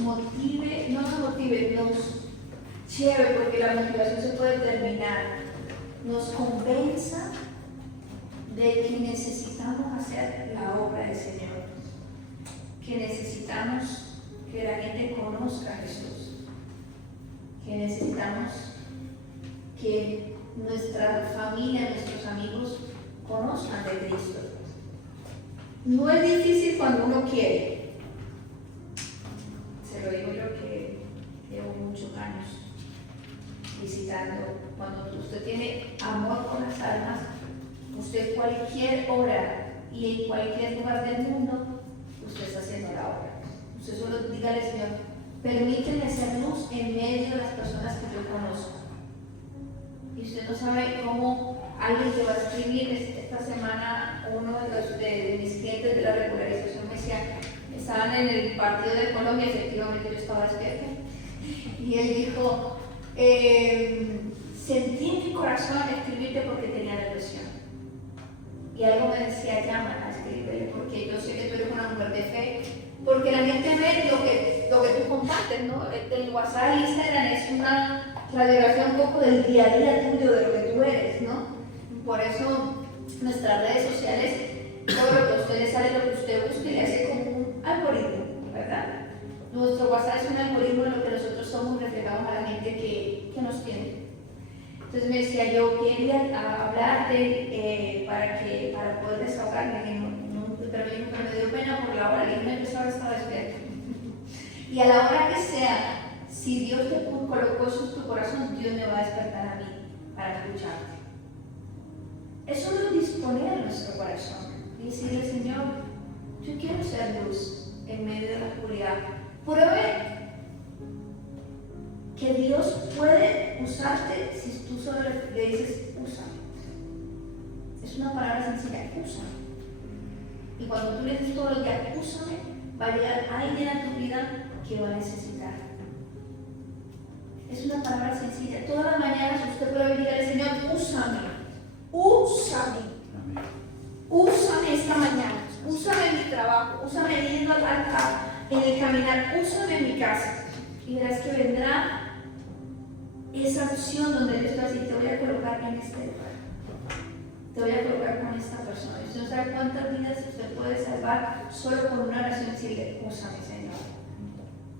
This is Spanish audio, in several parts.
nos lleve, porque la motivación se puede terminar, nos convenza de que necesitamos hacer la obra del Señor, que necesitamos que la gente conozca a Jesús, que necesitamos que nuestra familia, nuestros amigos conozcan de Cristo. No es difícil cuando uno quiere. Se lo digo yo que llevo muchos años visitando. Cuando usted tiene amor por las almas, usted cualquier hora y en cualquier lugar del mundo, usted está haciendo la obra. Usted solo dígale, Señor, permíteme ser luz en medio de las personas que yo conozco. Y usted no sabe cómo alguien te va a escribir. Esta semana uno de mis clientes de la regularización me decía, estaban en el partido de Colombia, efectivamente yo estaba despierta, y él dijo, sentí en mi corazón escribirte porque tenía depresión. Y algo me decía, llámala, escríbele, porque yo sé que tú eres una mujer de fe, porque la gente ve lo que tú compartes, ¿no? El WhatsApp, Instagram es una radiografía un poco del día a día tuyo, de lo que tú eres, ¿no? Por eso nuestras redes sociales, todo lo que a usted le sale, lo que usted busca, y le hace como un algoritmo, ¿verdad? Nuestro WhatsApp es un algoritmo en lo que nosotros somos, reflejamos a la gente que nos tiene. Entonces me decía, yo quería hablarte para poder desahogarme, pero nunca me dio pena por la hora, y me empezó a estar despierta. Y a la hora que sea, si Dios te colocó eso en tu corazón, Dios me va a despertar a mí para escucharte. Eso es disponer nuestro corazón y decirle, Señor, yo quiero ser luz en medio de la oscuridad. Pruebe que Dios puede usarte si tú solo le dices, úsame. Es una palabra sencilla, úsame. Y cuando tú le dices todos los días, úsame, va a llegar alguien a tu vida que va a necesitar. Es una palabra sencilla. Todas las mañanas usted puede venir al Señor, úsame, úsame, úsame esta mañana, úsame en mi trabajo, úsame yendo al cabo, en el caminar, úsame en mi casa. Y verás que vendrá esa opción donde Dios va a decir, te voy a colocar en este lugar, te voy a colocar con esta persona. Y usted no sabe cuántas vidas usted puede salvar solo con una oración y decirle, úsame, Señor.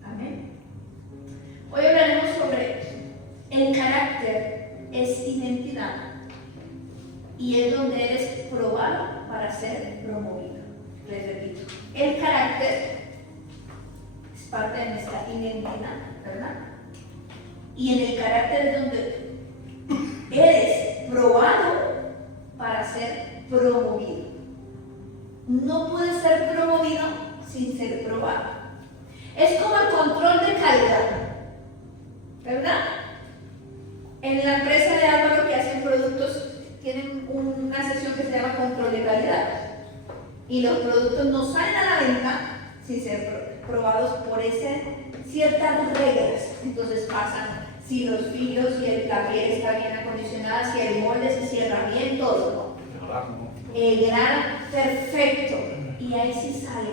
Amén. Hoy hablaremos sobre el carácter es identidad y es donde eres probado para ser promovido. Les repito, el carácter es parte de nuestra identidad, ¿verdad? Y en el carácter es donde eres probado para ser promovido. No puedes ser promovido sin ser probado. Es como el control de calidad, ¿verdad? En la empresa de Álvaro que hacen productos, tienen una sección que se llama control de calidad. Y los productos no salen a la venta sin ser probados por ciertas reglas. Entonces pasan si los filos, si la piel está bien acondicionada, si el molde se cierra bien, todo, ¿no? El grano perfecto. Y ahí sí sale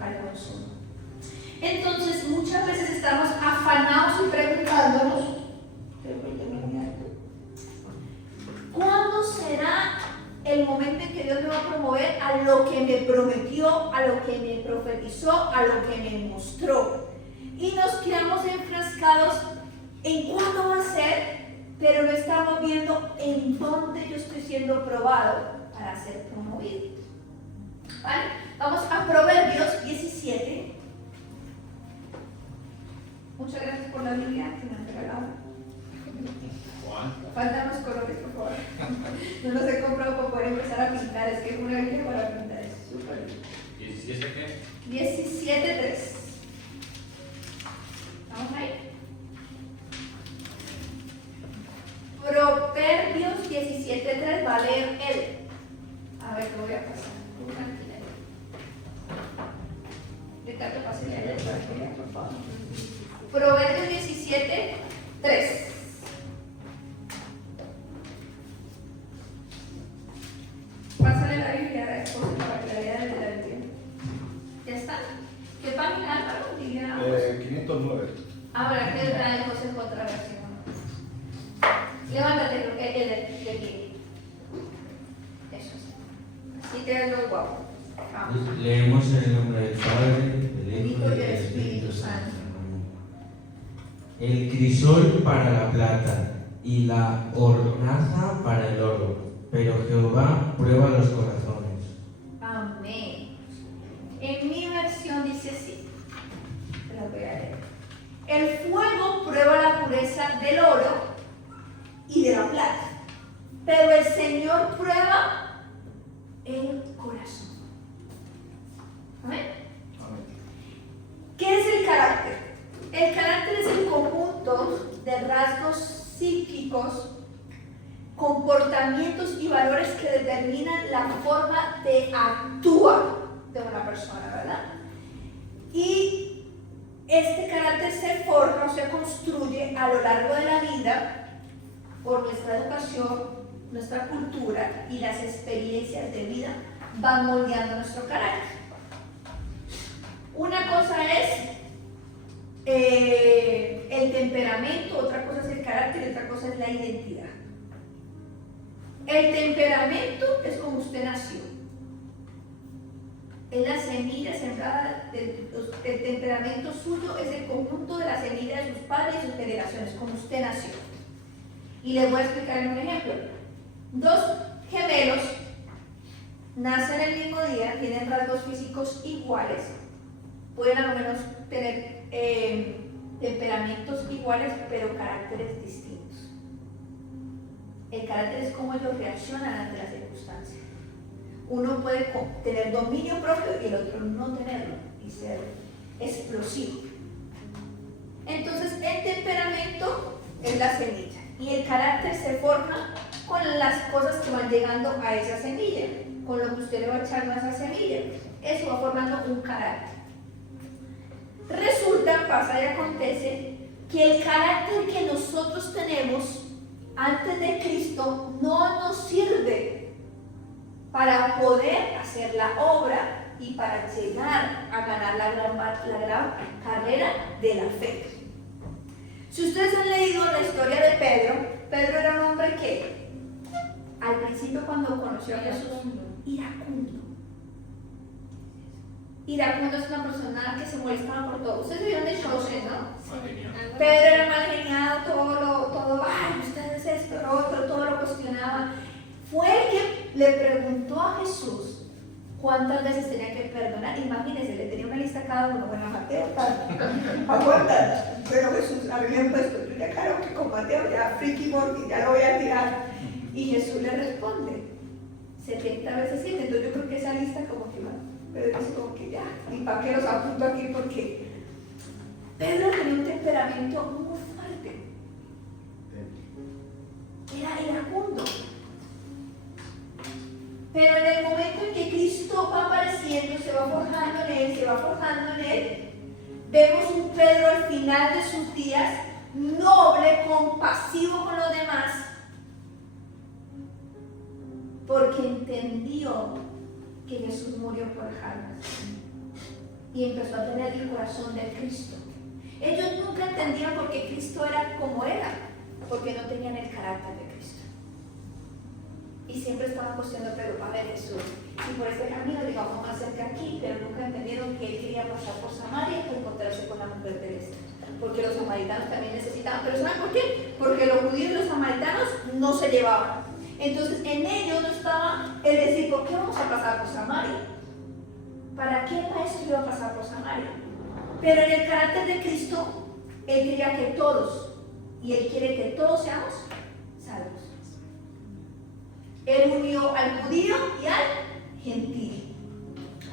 al consumo. Entonces, muchas veces estamos afanados y preguntándonos, ¿cuándo será el momento en que Dios me va a promover a lo que me prometió, a lo que me profetizó, a lo que me mostró? Y nos quedamos enfrascados en cuándo va a ser, pero no estamos viendo en dónde yo estoy siendo probado para ser promovido. ¿Vale? Vamos a Proverbios 17. Muchas gracias por la Biblia que me han regalado. Faltan los colores, por favor. No los he comprado para poder empezar a pintar. Es que es una Biblia para pintar. Es súper bien. ¿17 qué? 17:3. Vamos ahí. Proverbios 17:3 va a leer él. A ver, lo voy a pasar. Tú tranquila. Ricardo, pásale a él para que vea, por favor. Proverbios 17:3. Pásale la Biblia a la esposa para que la lea desde la Biblia. ¿Ya está? ¿Qué página, Álvaro? Diga. otra versión. Levántate, de pie. Eso sí. Así te ves los guapos. Vamos. Leemos en el nombre del Padre, del Hijo y del Espíritu Santo. El crisol para la plata y la hornaza para el oro, pero Jehová prueba los corazones. Amén. En mi versión dice así. La voy a leer. El fuego prueba la pureza del oro y de la plata, pero el Señor prueba el corazón. Amén. ¿Qué es el carácter? El carácter es el conjunto de rasgos psíquicos, comportamientos y valores que determinan la forma de actuar de una persona, ¿verdad? Y este carácter se forja o se construye a lo largo de la vida por nuestra educación, nuestra cultura y las experiencias de vida van moldeando nuestro carácter. Una cosa es el temperamento, otra cosa es el carácter y otra cosa es la identidad. El temperamento es como usted nació. Es la semilla sembrada, el temperamento suyo es el conjunto de la semilla de sus padres y sus generaciones, como usted nació. Y les voy a explicar en un ejemplo. Dos gemelos nacen el mismo día, tienen rasgos físicos iguales, pueden a lo menos tener temperamentos iguales, pero caracteres distintos. El carácter es cómo ellos reaccionan ante las circunstancias. Uno puede tener dominio propio y el otro no tenerlo y ser explosivo. Entonces, el temperamento es la semilla y el carácter se forma con las cosas que van llegando a esa semilla, con lo que usted le va a echar a esa semilla. Eso va formando un carácter. Resulta, pasa y acontece que el carácter que nosotros tenemos antes de Cristo no nos sirve para poder hacer la obra y para llegar a ganar la gran carrera de la fe. Si ustedes han leído la historia de Pedro, Pedro era un hombre que al principio cuando conoció a Jesús, iracundo. Iracundo es una persona que se molestaba por todo. Ustedes vieron de Chosen, ¿no? Sí. Pedro era mal geniado, todo, ay, ustedes esto, lo otro, todo lo cuestionaba. Fue el que le preguntó a Jesús cuántas veces tenía que perdonar. Imagínense, le tenía una lista a cada uno. Bueno, Mateo, aguanta. Pero Jesús había puesto, yo ya claro que con Mateo ya friki morky, ya lo voy a tirar. Y Jesús le responde, 70 veces 7. Entonces yo creo que esa lista como que va. Pero es como que ya, ni para qué los apunto aquí porque Pedro tenía un temperamento muy fuerte. Era iracundo. Pero en el momento en que Cristo va apareciendo, se va forjando en él, vemos un Pedro al final de sus días, noble, compasivo con los demás, porque entendió que Jesús murió por almas y empezó a tener el corazón de Cristo. Ellos nunca entendían por qué Cristo era como era, porque no tenían el carácter de Cristo. Y siempre estaban cuestionando, pero a ver Jesús, si por este camino digamos más cerca aquí, pero nunca entendieron que él quería pasar por Samaria para encontrarse con la mujer del este. Porque los samaritanos también necesitaban, pero ¿saben por qué? Porque los judíos y los samaritanos no se llevaban. Entonces en ellos no estaba el decir, ¿por qué vamos a pasar por Samaria? ¿Para qué el maestro iba a pasar por Samaria? Pero en el carácter de Cristo, él quería que todos, y él quiere que todos seamos salvos. Él unió al judío y al gentil.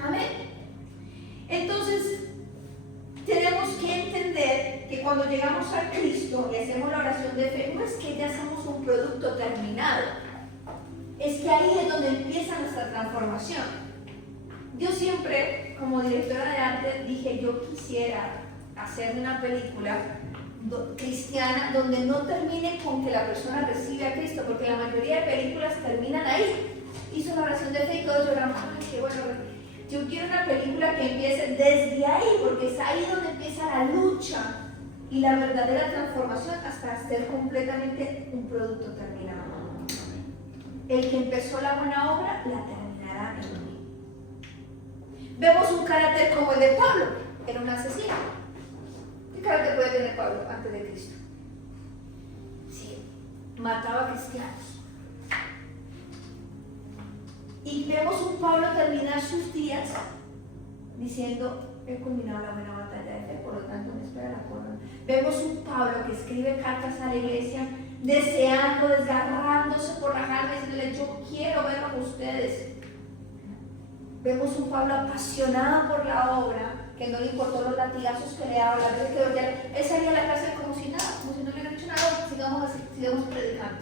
Amén. Entonces, tenemos que entender que cuando llegamos a Cristo y hacemos la oración de fe, no es que ya somos un producto terminado, es que ahí es donde empieza nuestra transformación. Yo siempre, como directora de arte, dije, yo quisiera hacer una película cristiana donde no termine con que la persona recibe a Cristo, porque la mayoría de películas terminan ahí. Hizo la oración de fe y todos lloramos, ay, qué bueno. Yo quiero una película que empiece desde ahí, porque es ahí donde empieza la lucha y la verdadera transformación hasta ser completamente un producto terminado. El que empezó la buena obra la terminará en mí. Vemos un carácter como el de Pablo, era un asesino. ¿Qué carácter puede tener Pablo antes de Cristo? Sí, mataba cristianos. Y vemos un Pablo terminar sus días diciendo: he culminado la buena batalla de fe, por lo tanto me espera la corona. Vemos un Pablo que escribe cartas a la iglesia deseando, desgarrándose por las almas, diciéndole: yo quiero verlos a ustedes. Vemos un Pablo apasionado por la obra, que no le importó los latigazos que le daban, las veces que dormía. Él salía a la cárcel como si nada, como si no le hubiera hecho nada. Sigamos predicando.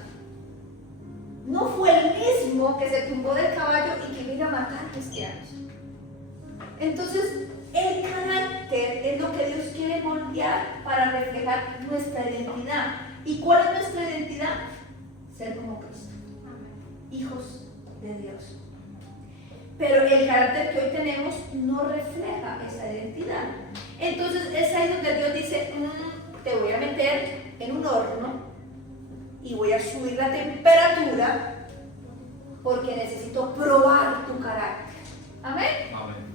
No fue el mismo que se tumbó del caballo y que vino a matar cristianos. Entonces, el carácter es lo que Dios quiere moldear para reflejar nuestra identidad. ¿Y cuál es nuestra identidad? Ser como Cristo, hijos de Dios. Pero el carácter que hoy tenemos no refleja esa identidad. Entonces es ahí donde Dios dice: te voy a meter en un horno y voy a subir la temperatura porque necesito probar tu carácter. Amén. Amén.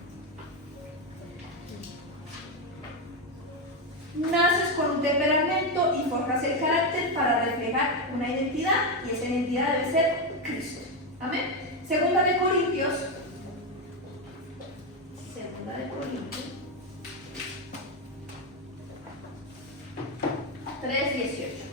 Naces con un temperamento y forjas el carácter para reflejar una identidad, y esa identidad debe ser Cristo. Amén. Segunda de Corintios 3:18.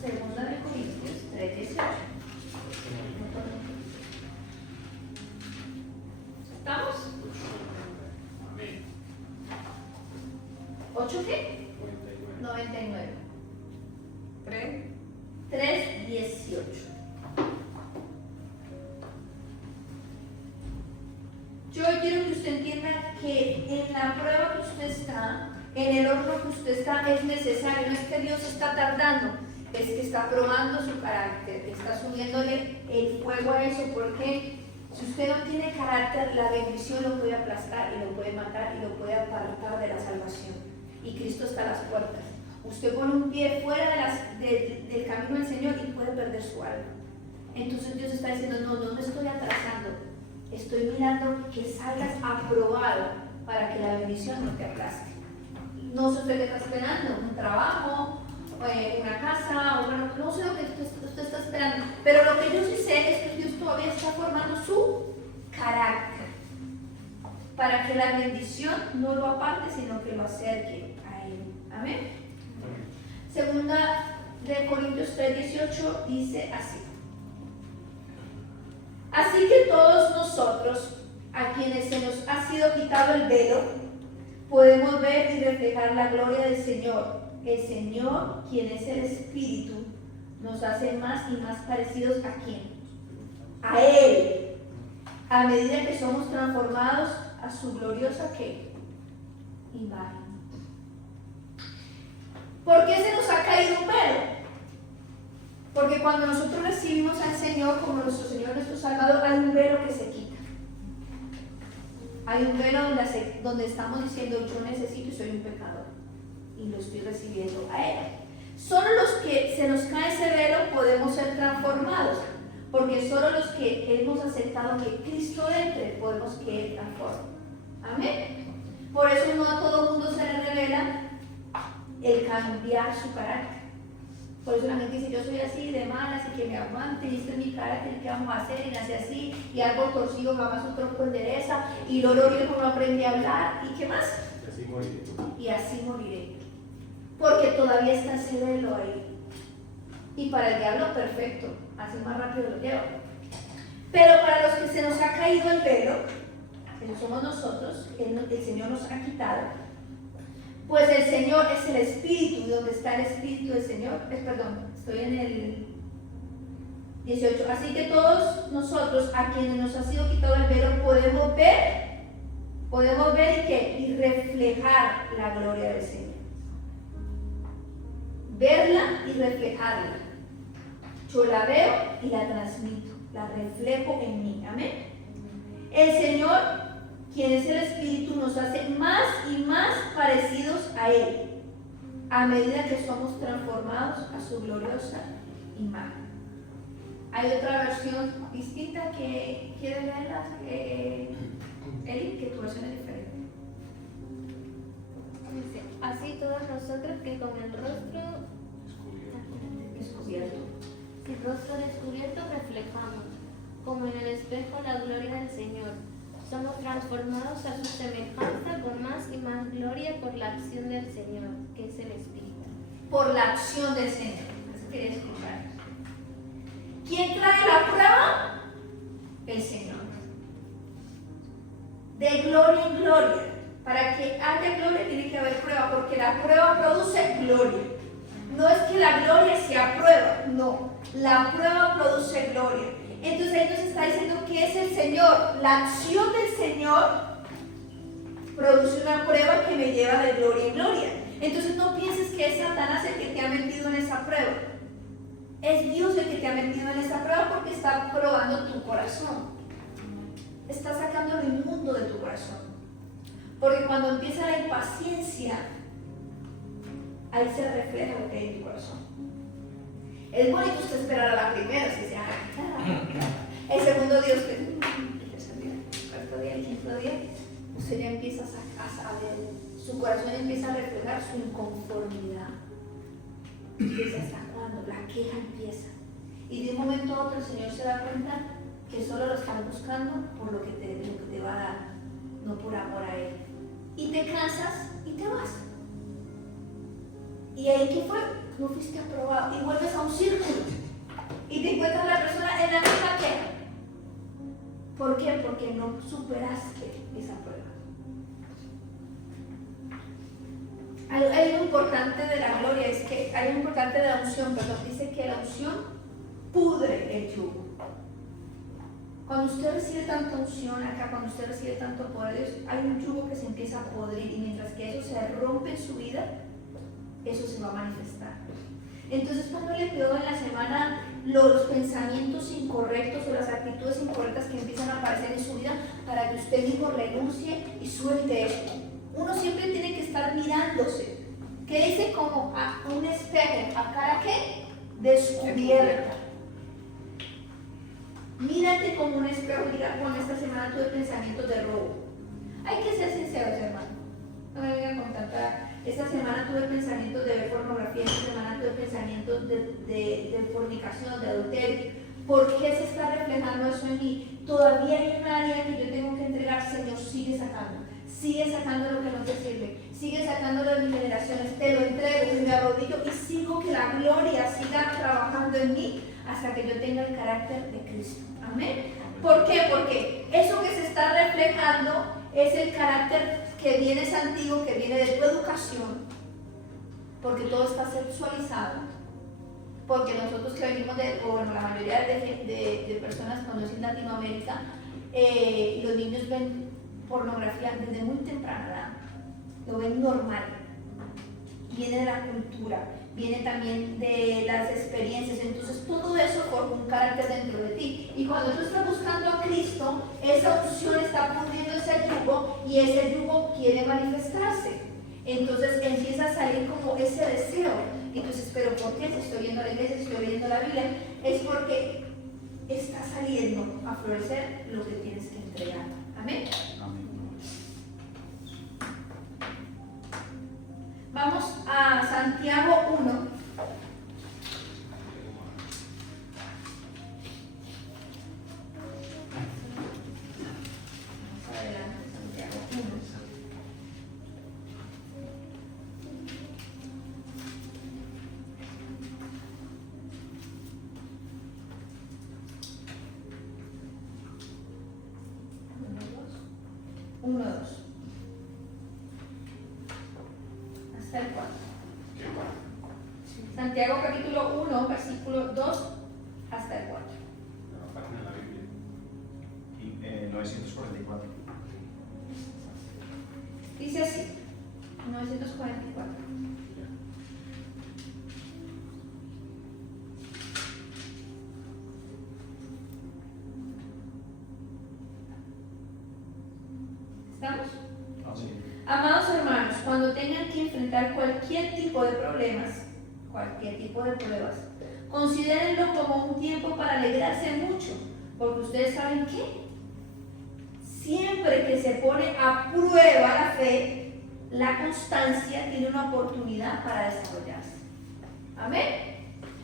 Segunda de Corintios 3:18. ¿Estamos? Amén. ¿8 qué? 99. 3:18. Yo quiero que usted entienda que en la prueba que usted está, en el horno que usted está, es necesario. No es que Dios está tardando, es que está probando su carácter, está subiéndole el fuego a eso, porque si usted no tiene carácter, la bendición lo puede aplastar y lo puede matar y lo puede apartar de la salvación. Y Cristo está a las puertas. Usted pone un pie fuera del camino del Señor y puede perder su alma. Entonces Dios está diciendo: no me estoy atrasando, estoy mirando que salgas aprobado para que la bendición no te aplaste. No sé usted qué está esperando, un trabajo, una casa, bueno, no sé lo que usted está esperando, pero lo que yo sí sé es que Dios todavía está formando su carácter para que la bendición no lo aparte, sino que lo acerque a Él. Amén. Segunda de Corintios 3:18 dice así: así que todos nosotros, a quienes se nos ha sido quitado el velo, podemos ver y reflejar la gloria del Señor. El Señor, quien es el Espíritu, nos hace más y más parecidos ¿a quién? A Él, a medida que somos transformados a su gloriosa ¿qué? Imagen. ¿Por qué se nos ha caído un velo? Porque cuando nosotros recibimos al Señor como nuestro Señor, nuestro Salvador, hay un velo que se quita. Hay un velo donde estamos diciendo: yo necesito y soy un pecador, y lo estoy recibiendo a Él. Solo los que se nos cae ese velo podemos ser transformados, porque solo los que hemos aceptado que Cristo entre podemos que Él transforme. Amén. Por eso no a todo mundo se le revela el cambiar su carácter. Por eso la gente dice: yo soy así de mala, así que me aguante, y este es mi carácter, ¿qué vamos a hacer? Y nace así, y algo torcido jamás su tronco endereza, y loro viejo no aprende a hablar, ¿y qué más? Así moriré. Y así moriré. Porque todavía está ese velo ahí. Y para el diablo, perfecto, así más rápido lo lleva. Pero para los que se nos ha caído el velo, que somos nosotros, el Señor nos ha quitado, pues el Señor es el Espíritu, y donde está el Espíritu del Señor, estoy en el 18. Así que todos nosotros, a quienes nos ha sido quitado el velo, podemos ver y reflejar la gloria del Señor. Verla y reflejarla. Yo la veo y la transmito, la reflejo en mí. Amén. El Señor, quien es el Espíritu, nos hace más y más parecidos a Él, a medida que somos transformados a su gloriosa imagen. Hay otra versión distinta que quiere leerla, Eli, que tu versión es diferente. Dice, así todos nosotros que con el rostro Descubierto. sin rostro descubierto reflejamos, como en el espejo, la gloria del Señor. Somos transformados a su semejanza con más y más gloria por la acción del Señor, que es el Espíritu. Por la acción del Señor. Eso quería escuchar. ¿Quién trae la prueba? El Señor. De gloria en gloria. Para que haya gloria tiene que haber prueba, porque la prueba produce gloria. No es que la gloria sea prueba, no. La prueba produce gloria. Entonces ahí nos está diciendo que es el Señor. La acción del Señor produce una prueba que me lleva de gloria en gloria. Entonces no pienses que es Satanás el que te ha metido en esa prueba. Es Dios el que te ha metido en esa prueba porque está probando tu corazón. Está sacando lo inmundo de tu corazón. Porque cuando empieza la impaciencia, ahí se refleja lo que hay en tu corazón. Es bonito usted esperar a la primera, si se el segundo Dios que el cuarto día, el quinto día, usted ya empieza a ver, su corazón empieza a reflejar su inconformidad. Empieza hasta cuando la queja empieza. Y de un momento a otro el Señor se da cuenta que solo lo están buscando por lo que te va a dar, no por amor a Él. Y te cansas y te vas. ¿Y ahí qué fue? No fuiste aprobado y vuelves a un círculo y te encuentras la persona en la misma queja. ¿Por qué? Porque no superaste esa prueba. Hay algo importante de la gloria, es que hay algo importante de la unción, perdón, dice que la unción pudre el yugo. Cuando usted recibe tanta unción acá, cuando usted recibe tanto poder de Dios, hay un yugo que se empieza a podrir y mientras que eso se rompe en su vida, eso se va a manifestar. Entonces, cuando le quedó en la semana los pensamientos incorrectos o las actitudes incorrectas que empiezan a aparecer en su vida para que usted mismo renuncie y suelte esto. Uno siempre tiene que estar mirándose, que dice como a un espejo, a cara ¿qué? Descubierta. Mírate como un espejo. Mira, Juan, esta semana tuve pensamientos de robo. Hay que ser sinceros, hermano. No me vengan con tanta. Esta semana tuve pensamientos de ver pornografía, esta semana tuve pensamientos de fornicación, de adulterio. ¿Por qué se está reflejando eso en mí? Todavía hay un área que yo tengo que entregar. Señor, sigue sacando lo que no te sirve, sigue sacándolo de mis generaciones, te lo entrego y me arrodillo y sigo que la gloria siga trabajando en mí hasta que yo tenga el carácter de Cristo. Amén. ¿Por qué? Porque eso que se está reflejando es el carácter que viene antiguo, que viene de tu educación, porque todo está sexualizado, porque nosotros que venimos la mayoría de personas cuando es en Latinoamérica, los niños ven pornografía desde muy temprana edad, lo ven normal, viene de la cultura, viene también de las experiencias, entonces todo eso forma un carácter dentro de ti. Y cuando tú estás buscando a Cristo, esa unción está pudriendo ese yugo y ese yugo quiere manifestarse. Entonces empieza a salir como ese deseo. Entonces, ¿pero por qué? Si estoy viendo la iglesia, si estoy viendo la Biblia, es porque está saliendo a florecer lo que tienes que entregar. Amén. Vamos a Santiago 1. Adelante, Santiago 1. Uno, dos. Hasta el 4. Santiago capítulo 1, versículo 2 hasta el 4. La página de la Biblia. 944. Dice así, 944. ¿Estamos? Amén. Amados hermanos, cuando tengan que enfrentar cualquier tipo de problemas, cualquier tipo de pruebas, considérenlo como un tiempo para alegrarse mucho, porque ustedes saben que siempre que se pone a prueba la fe, la constancia tiene una oportunidad para desarrollarse. Amén.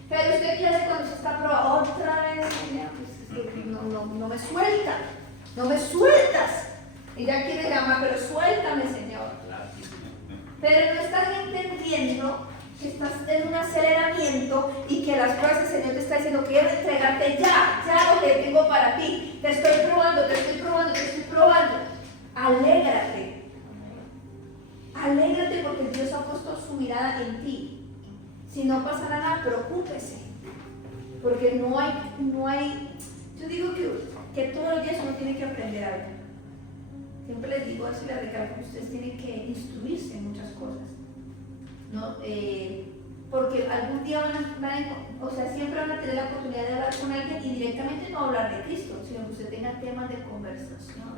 Pero usted qué hace cuando se está probando otra vez, Señor, pues es que no me suelta, no me sueltas. Y ya quiere llamar, pero suéltame, Señor. Pero no estás entendiendo que estás en un aceleramiento y que las pruebas del Señor te está diciendo quiero entregarte ya lo que tengo para ti. Te estoy probando, te estoy probando, te estoy probando. Alégrate. Alégrate porque Dios ha puesto su mirada en ti. Si no pasará nada, preocúpese. Porque no hay, yo digo que todos los días uno tiene que aprender algo. Siempre les digo eso y les recalco que ustedes tienen que instruirse en muchas cosas. ¿No? Porque algún día siempre van a tener la oportunidad de hablar con alguien y directamente no hablar de Cristo, sino que usted tenga temas de conversación,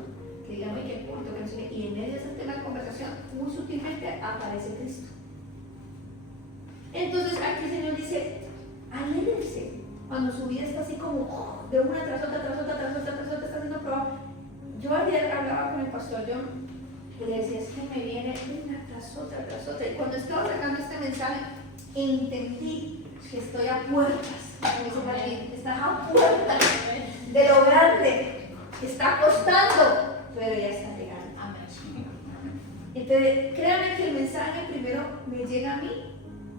que digan, oye, qué culto, que no sé qué, y en medio de ese tema de conversación, muy sutilmente aparece Cristo. Entonces aquí el Señor dice, alégrese, cuando su vida está así como de una tras otra, está siendo probada. Yo ayer hablaba con el pastor John y le decía, es que me viene una tras otra, y cuando estaba sacando este mensaje, entendí que estoy a puertas, estás a puertas de lograrte, está costando, pero ya está llegando. Amén. Entonces, créanme que el mensaje primero me llega a mí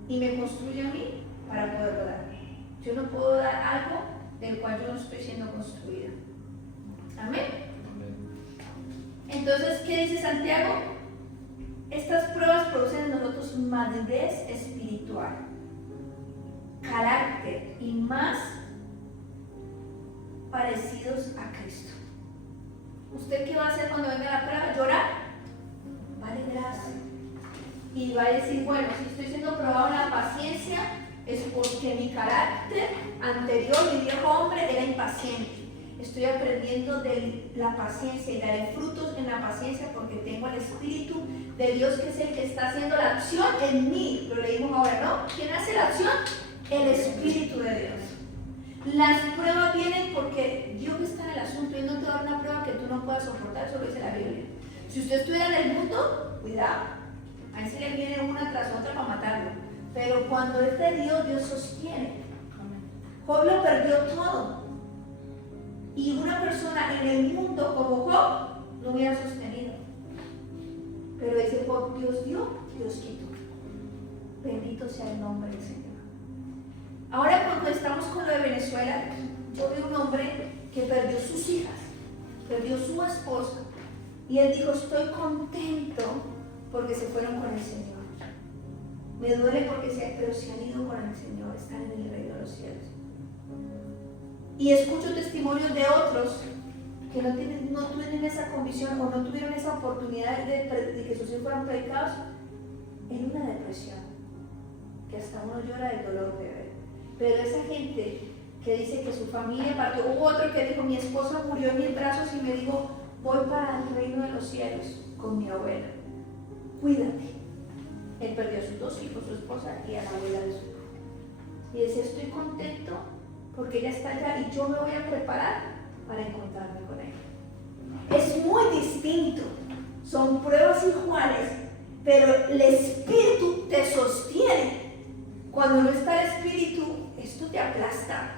y me construye a mí para poderlo dar. Yo no puedo dar algo del cual yo no estoy siendo construida. Amén. Entonces, ¿qué dice Santiago? Estas pruebas producen en nosotros madurez espiritual, carácter y más parecidos a Cristo. ¿Usted qué va a hacer cuando venga la prueba? ¿Llorar? Va a alegrarse. Y va a decir, bueno, si estoy siendo probado en la paciencia, es porque mi carácter anterior, mi viejo hombre, era impaciente. Estoy aprendiendo de la paciencia y daré frutos en la paciencia porque tengo el Espíritu de Dios que es el que está haciendo la acción en mí. Lo leímos ahora, ¿no? ¿Quién hace la acción? El Espíritu de Dios. Las pruebas vienen porque Dios está en el asunto y no te da una prueba que tú no puedas soportar, eso lo dice la Biblia. Si usted estuviera en el mundo, cuidado, ahí se le viene una tras otra para matarlo. Pero cuando es de Dios, Dios sostiene. Job lo perdió todo. Y una persona en el mundo como Job no hubiera sostenido. Pero dice Job, Dios dio, Dios quitó. Bendito sea el nombre del Señor. Ahora cuando estamos con lo de Venezuela, yo vi un hombre que perdió sus hijas, perdió su esposa. Y él dijo, estoy contento porque se fueron con el Señor. Me duele porque pero se han ido con el Señor, están en el reino de los cielos. Y escucho testimonios de otros que no tienen esa convicción o no tuvieron esa oportunidad de que sus hijos fueran predicados en una depresión, que hasta uno llora del dolor de ver. Pero esa gente que dice que su familia partió, hubo otro que dijo, mi esposa murió en mis brazos y me dijo, voy para el reino de los cielos con mi abuela, cuídate. Él perdió a sus dos hijos, su esposa y a la abuela de su hijo. Y decía, estoy contento porque ella está allá y yo me voy a preparar para encontrarme con ella. Es muy distinto, son pruebas iguales, pero el Espíritu te sostiene. Cuando no está el Espíritu, esto te aplasta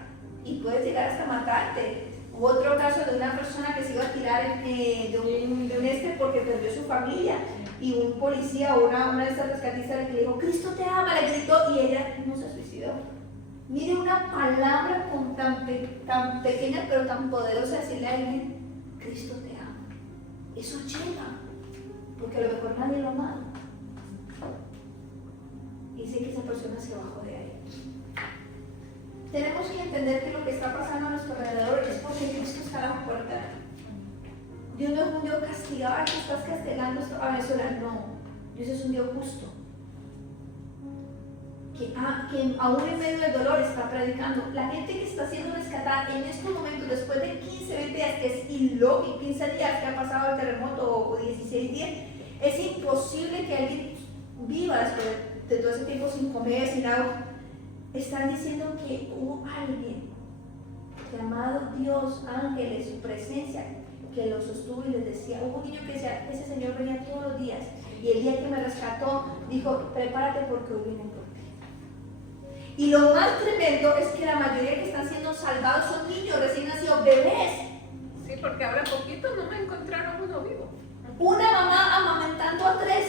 y puedes llegar hasta matarte. Hubo otro caso de una persona que se iba a tirar de un porque perdió su familia y un policía o una de estas rescatistas le dijo, Cristo te ama, le gritó y ella no se suicidó. Mire una palabra tan pequeña pero tan poderosa, decirle a alguien, Cristo te ama. Eso llega, porque a lo mejor nadie lo ama. Y dice que esa persona se bajó de ahí. Tenemos que entender que lo que está pasando a nuestro alrededor es porque Cristo está a la puerta. Dios no es un Dios castigado, que estás castigando a Venezuela. No, Dios es un Dios justo. Que aún en medio del dolor está predicando. La gente que está siendo rescatada en estos momentos, después de 15, 20 días, es ilógico. y 15 días que ha pasado el terremoto o 16 días, es imposible que alguien viva después de todo ese tiempo sin comer, sin agua. Están diciendo que hubo alguien llamado Dios, ángeles, su presencia, que lo sostuvo y les decía, hubo un niño que decía, ese señor venía todos los días, y el día que me rescató, dijo, prepárate porque hoy viene por ti. Y lo más tremendo es que la mayoría que están siendo salvados son niños recién nacidos, bebés. Sí, porque ahora poquito no me encontraron uno vivo. Una mamá amamantando a 3.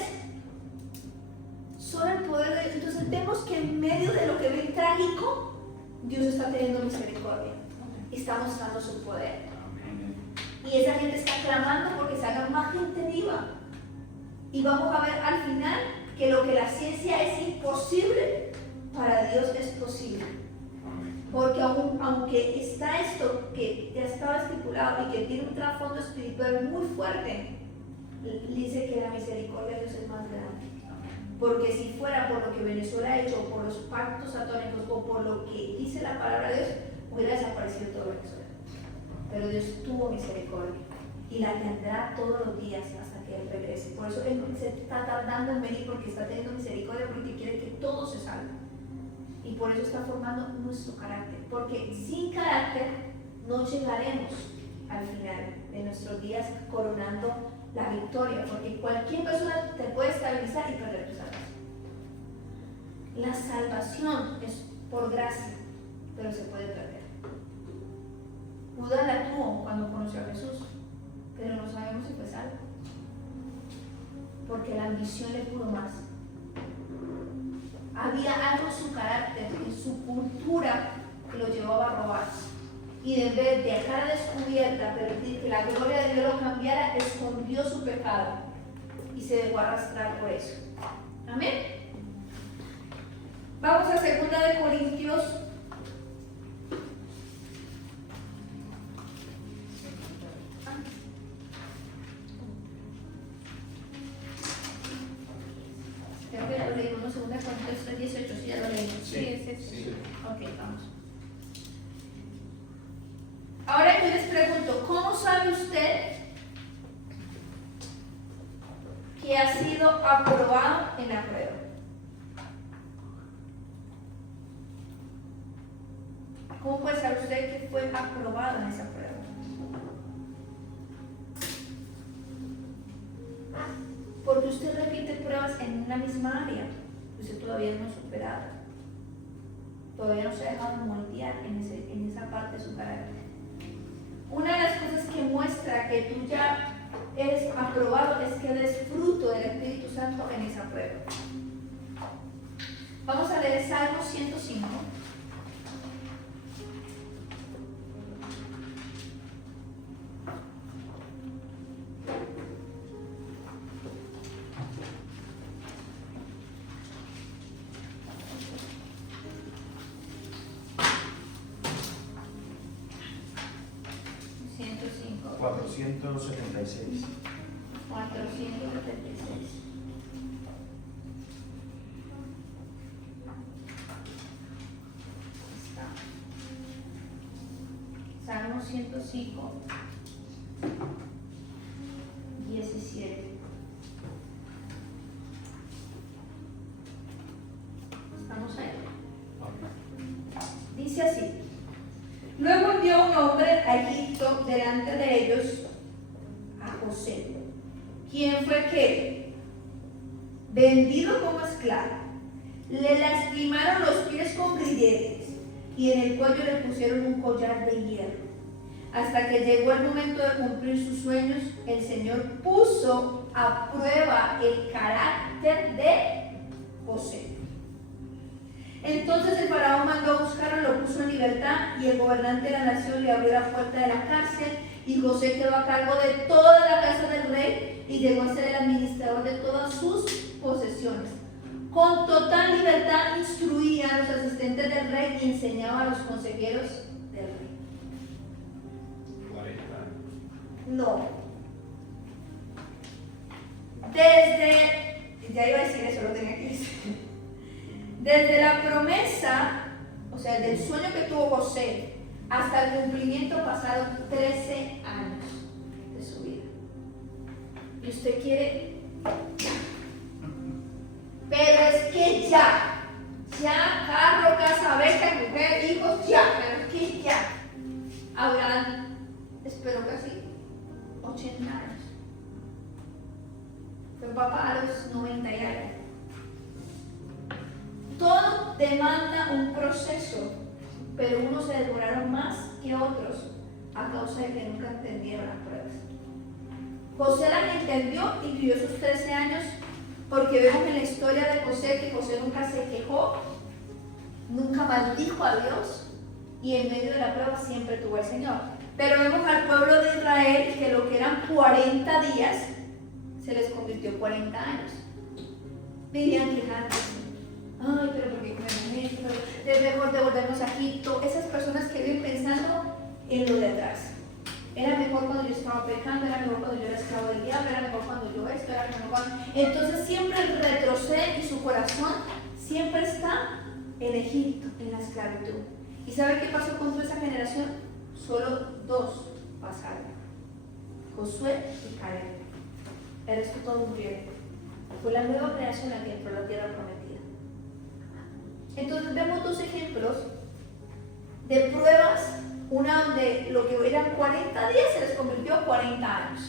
Solo el poder de Dios. Entonces vemos que en medio de lo que ve trágico, Dios está teniendo misericordia. Está mostrando su poder. Y esa gente está clamando porque se haga más gente viva. Y vamos a ver al final que lo que la ciencia es imposible, para Dios es posible. Porque aunque está esto que ya estaba estipulado y que tiene un trasfondo espiritual muy fuerte, dice que la misericordia de Dios es más grande. Porque si fuera por lo que Venezuela ha hecho, o por los pactos atómicos, o por lo que dice la palabra de Dios, hubiera desaparecido todo Venezuela. Pero Dios tuvo misericordia y la tendrá todos los días hasta que Él regrese. Por eso Él se está tardando en venir, porque está teniendo misericordia, porque quiere que todos se salven. Y por eso está formando nuestro carácter, porque sin carácter no llegaremos al final de nuestros días coronando la victoria, porque cualquier persona te puede estabilizar y perder tu salvación. La salvación es por gracia, pero se puede perder. Judas la tuvo cuando conoció a Jesús, pero no sabemos si fue salvo, porque la ambición le pudo más. Había algo en su carácter, en su cultura, que lo llevaba a robar. Y en vez de a cara descubierta permitir que la gloria de Dios lo cambiara, escondió su pecado y se dejó arrastrar por eso. Amén. Vamos a 2 de Corintios. Creo que ya lo leímos, ¿no? 2 Corintios 3:18, sí, ya lo leímos. Sí. Ok, vamos. Ahora yo les pregunto, ¿cómo sabe usted que ha sido aprobado en la prueba? ¿Cómo puede saber usted que fue aprobado en esa prueba? Porque usted repite pruebas en una misma área, usted todavía no ha superado, todavía no se ha dejado moldear en esa parte de su carácter. Una de las cosas que muestra que tú ya eres aprobado es que eres fruto del Espíritu Santo en esa prueba. Vamos a leer Salmo 105. $476. 476. Salmo 105, 17. ¿Estamos ahí? Dice así: luego envió un hombre a Egipto delante de ellos, a José, quien fue que, vendido como esclavo, le lastimaron los pies con grilletes y en el cuello le pusieron un collar de hierro. Hasta que llegó el momento de cumplir sus sueños, el Señor puso a prueba el carácter de José. Entonces el faraón mandó a buscarlo, lo puso en libertad, y el gobernante de la nación le abrió la puerta de la cárcel, y José quedó a cargo de toda la casa del rey y llegó a ser el administrador de todas sus posesiones. Con total libertad instruía a los asistentes del rey y enseñaba a los consejeros del rey. 40. No. Ya iba a decir eso, lo tenía que decir. Desde la promesa, o sea, del sueño que tuvo José, hasta el cumplimiento pasaron 13 años. usted quiere ya. Pero es que ya, carro, casa, beca, mujer, hijos, ya, pero es que ya. Abraham esperó casi 80 años. Fue papá a los 90 y algo. Todo demanda un proceso, pero unos se demoraron más que otros a causa de que nunca entendieron las pruebas. José las entendió y vivió sus 13 años, porque vemos en la historia de José que José nunca se quejó, nunca maldijo a Dios y en medio de la prueba siempre tuvo al Señor. Pero vemos al pueblo de Israel que lo que eran 40 días se les convirtió en 40 años. Vivían quejándose. Ay, pero ¿por qué comemos esto? Es mejor devolvernos a Egipto. Esas personas que viven pensando en lo de atrás. Era mejor cuando yo estaba pecando, era mejor cuando yo era esclavo del diablo, era mejor cuando yo esto, era mejor cuando... Entonces siempre retrocede y su corazón siempre está en Egipto, en la esclavitud. ¿Y sabe qué pasó con toda esa generación? Solo 2 pasaron: Josué y Caleb. El resto todos murieron. Fue la nueva creación la que entró a la tierra prometida. Entonces vemos 2 ejemplos de pruebas. Una donde lo que eran 40 días se les convirtió en 40 años.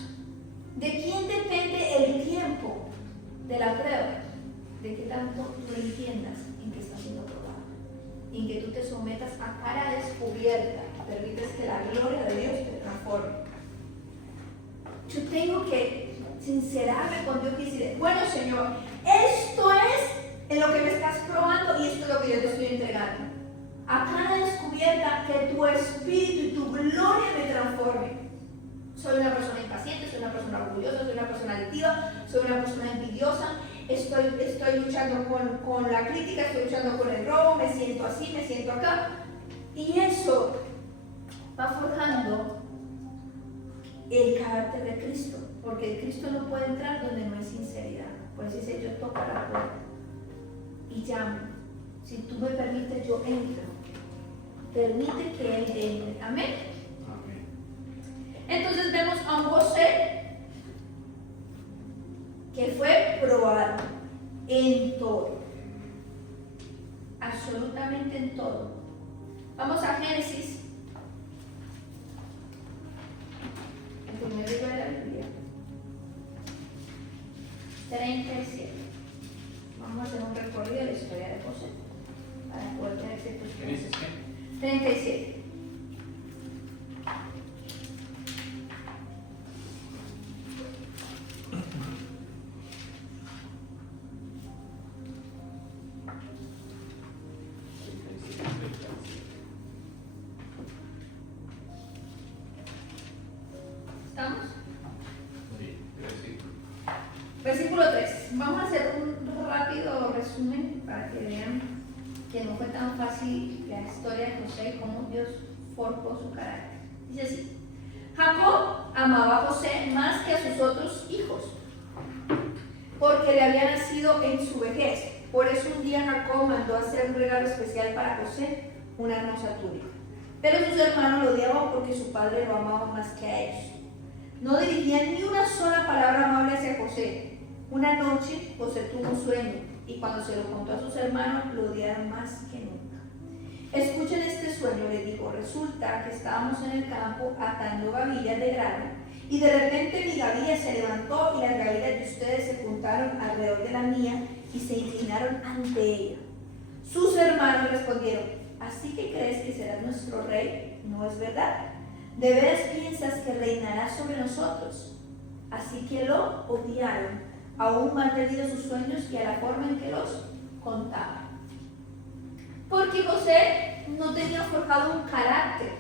¿De quién depende el tiempo de la prueba? De que tanto tú entiendas en que estás siendo probado, en que tú te sometas a cara descubierta, permites que la gloria de Dios te transforme. Yo tengo que sincerarme con Dios y decir: bueno, Señor, esto es en lo que me estás probando y esto es lo que yo te estoy entregando. A cara descubierta, que tu espíritu y tu gloria me transforme. Soy una persona impaciente, soy una persona orgullosa, soy una persona adictiva, soy una persona envidiosa, estoy luchando con la crítica, estoy luchando con el robo, me siento así, me siento acá. Y eso va forjando el carácter de Cristo, porque el Cristo no puede entrar donde no hay sinceridad. Pues dice: yo toco la puerta y llamo. Si tú me permites, yo entro. Permite que Él entre. Amén. Amén. Entonces vemos a un José que fue probado en todo. Absolutamente en todo. Vamos a Génesis. El primer libro de la Biblia. 37. Vamos a hacer un recorrido de la historia de José para poder tener ciertos puntos. ¿Génesis qué? 37. ¿Estamos? Sí, Versículo 3. Vamos a hacer un rápido resumen para que vean que no fue tan fácil la historia de José y cómo Dios forjó su carácter. Dice así: Jacob amaba a José más que a sus otros hijos, porque le había nacido en su vejez. Por eso un día Jacob mandó hacer un regalo especial para José, una hermosa túnica. Pero sus hermanos lo odiaban porque su padre lo amaba más que a ellos. No dirigían ni una sola palabra amable hacia José. Una noche José tuvo un sueño, y cuando se lo contó a sus hermanos, lo odiaron más que nunca. Escuchen este sueño, le dijo: resulta que estábamos en el campo atando gavillas de grano, y de repente mi gavilla se levantó y las gavillas de ustedes se juntaron alrededor de la mía y se inclinaron ante ella. Sus hermanos respondieron: ¿así que crees que serás nuestro rey? No es verdad. ¿De veras piensas que reinarás sobre nosotros? Así que lo odiaron, aún más debido a sus sueños y a la forma en que los contaba. Porque José no tenía forjado un carácter.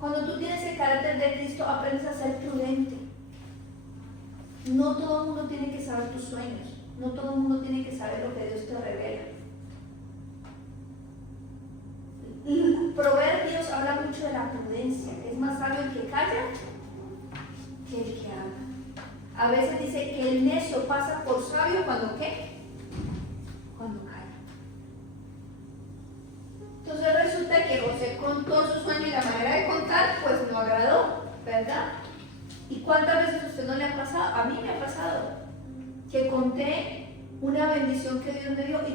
Cuando tú tienes el carácter de Cristo, aprendes a ser prudente. No todo el mundo tiene que saber tus sueños. No todo el mundo tiene que saber lo que Dios te revela. Proverbios habla mucho de la prudencia. Es más sabio el que calla que el que habla. A veces dice que el necio pasa por sabio cuando ¿qué? Cuando calla. Entonces resulta que José contó su sueño y la manera de contar pues no agradó, ¿verdad? ¿Y cuántas veces a usted no le ha pasado? A mí me ha pasado que conté una bendición que Dios me dio y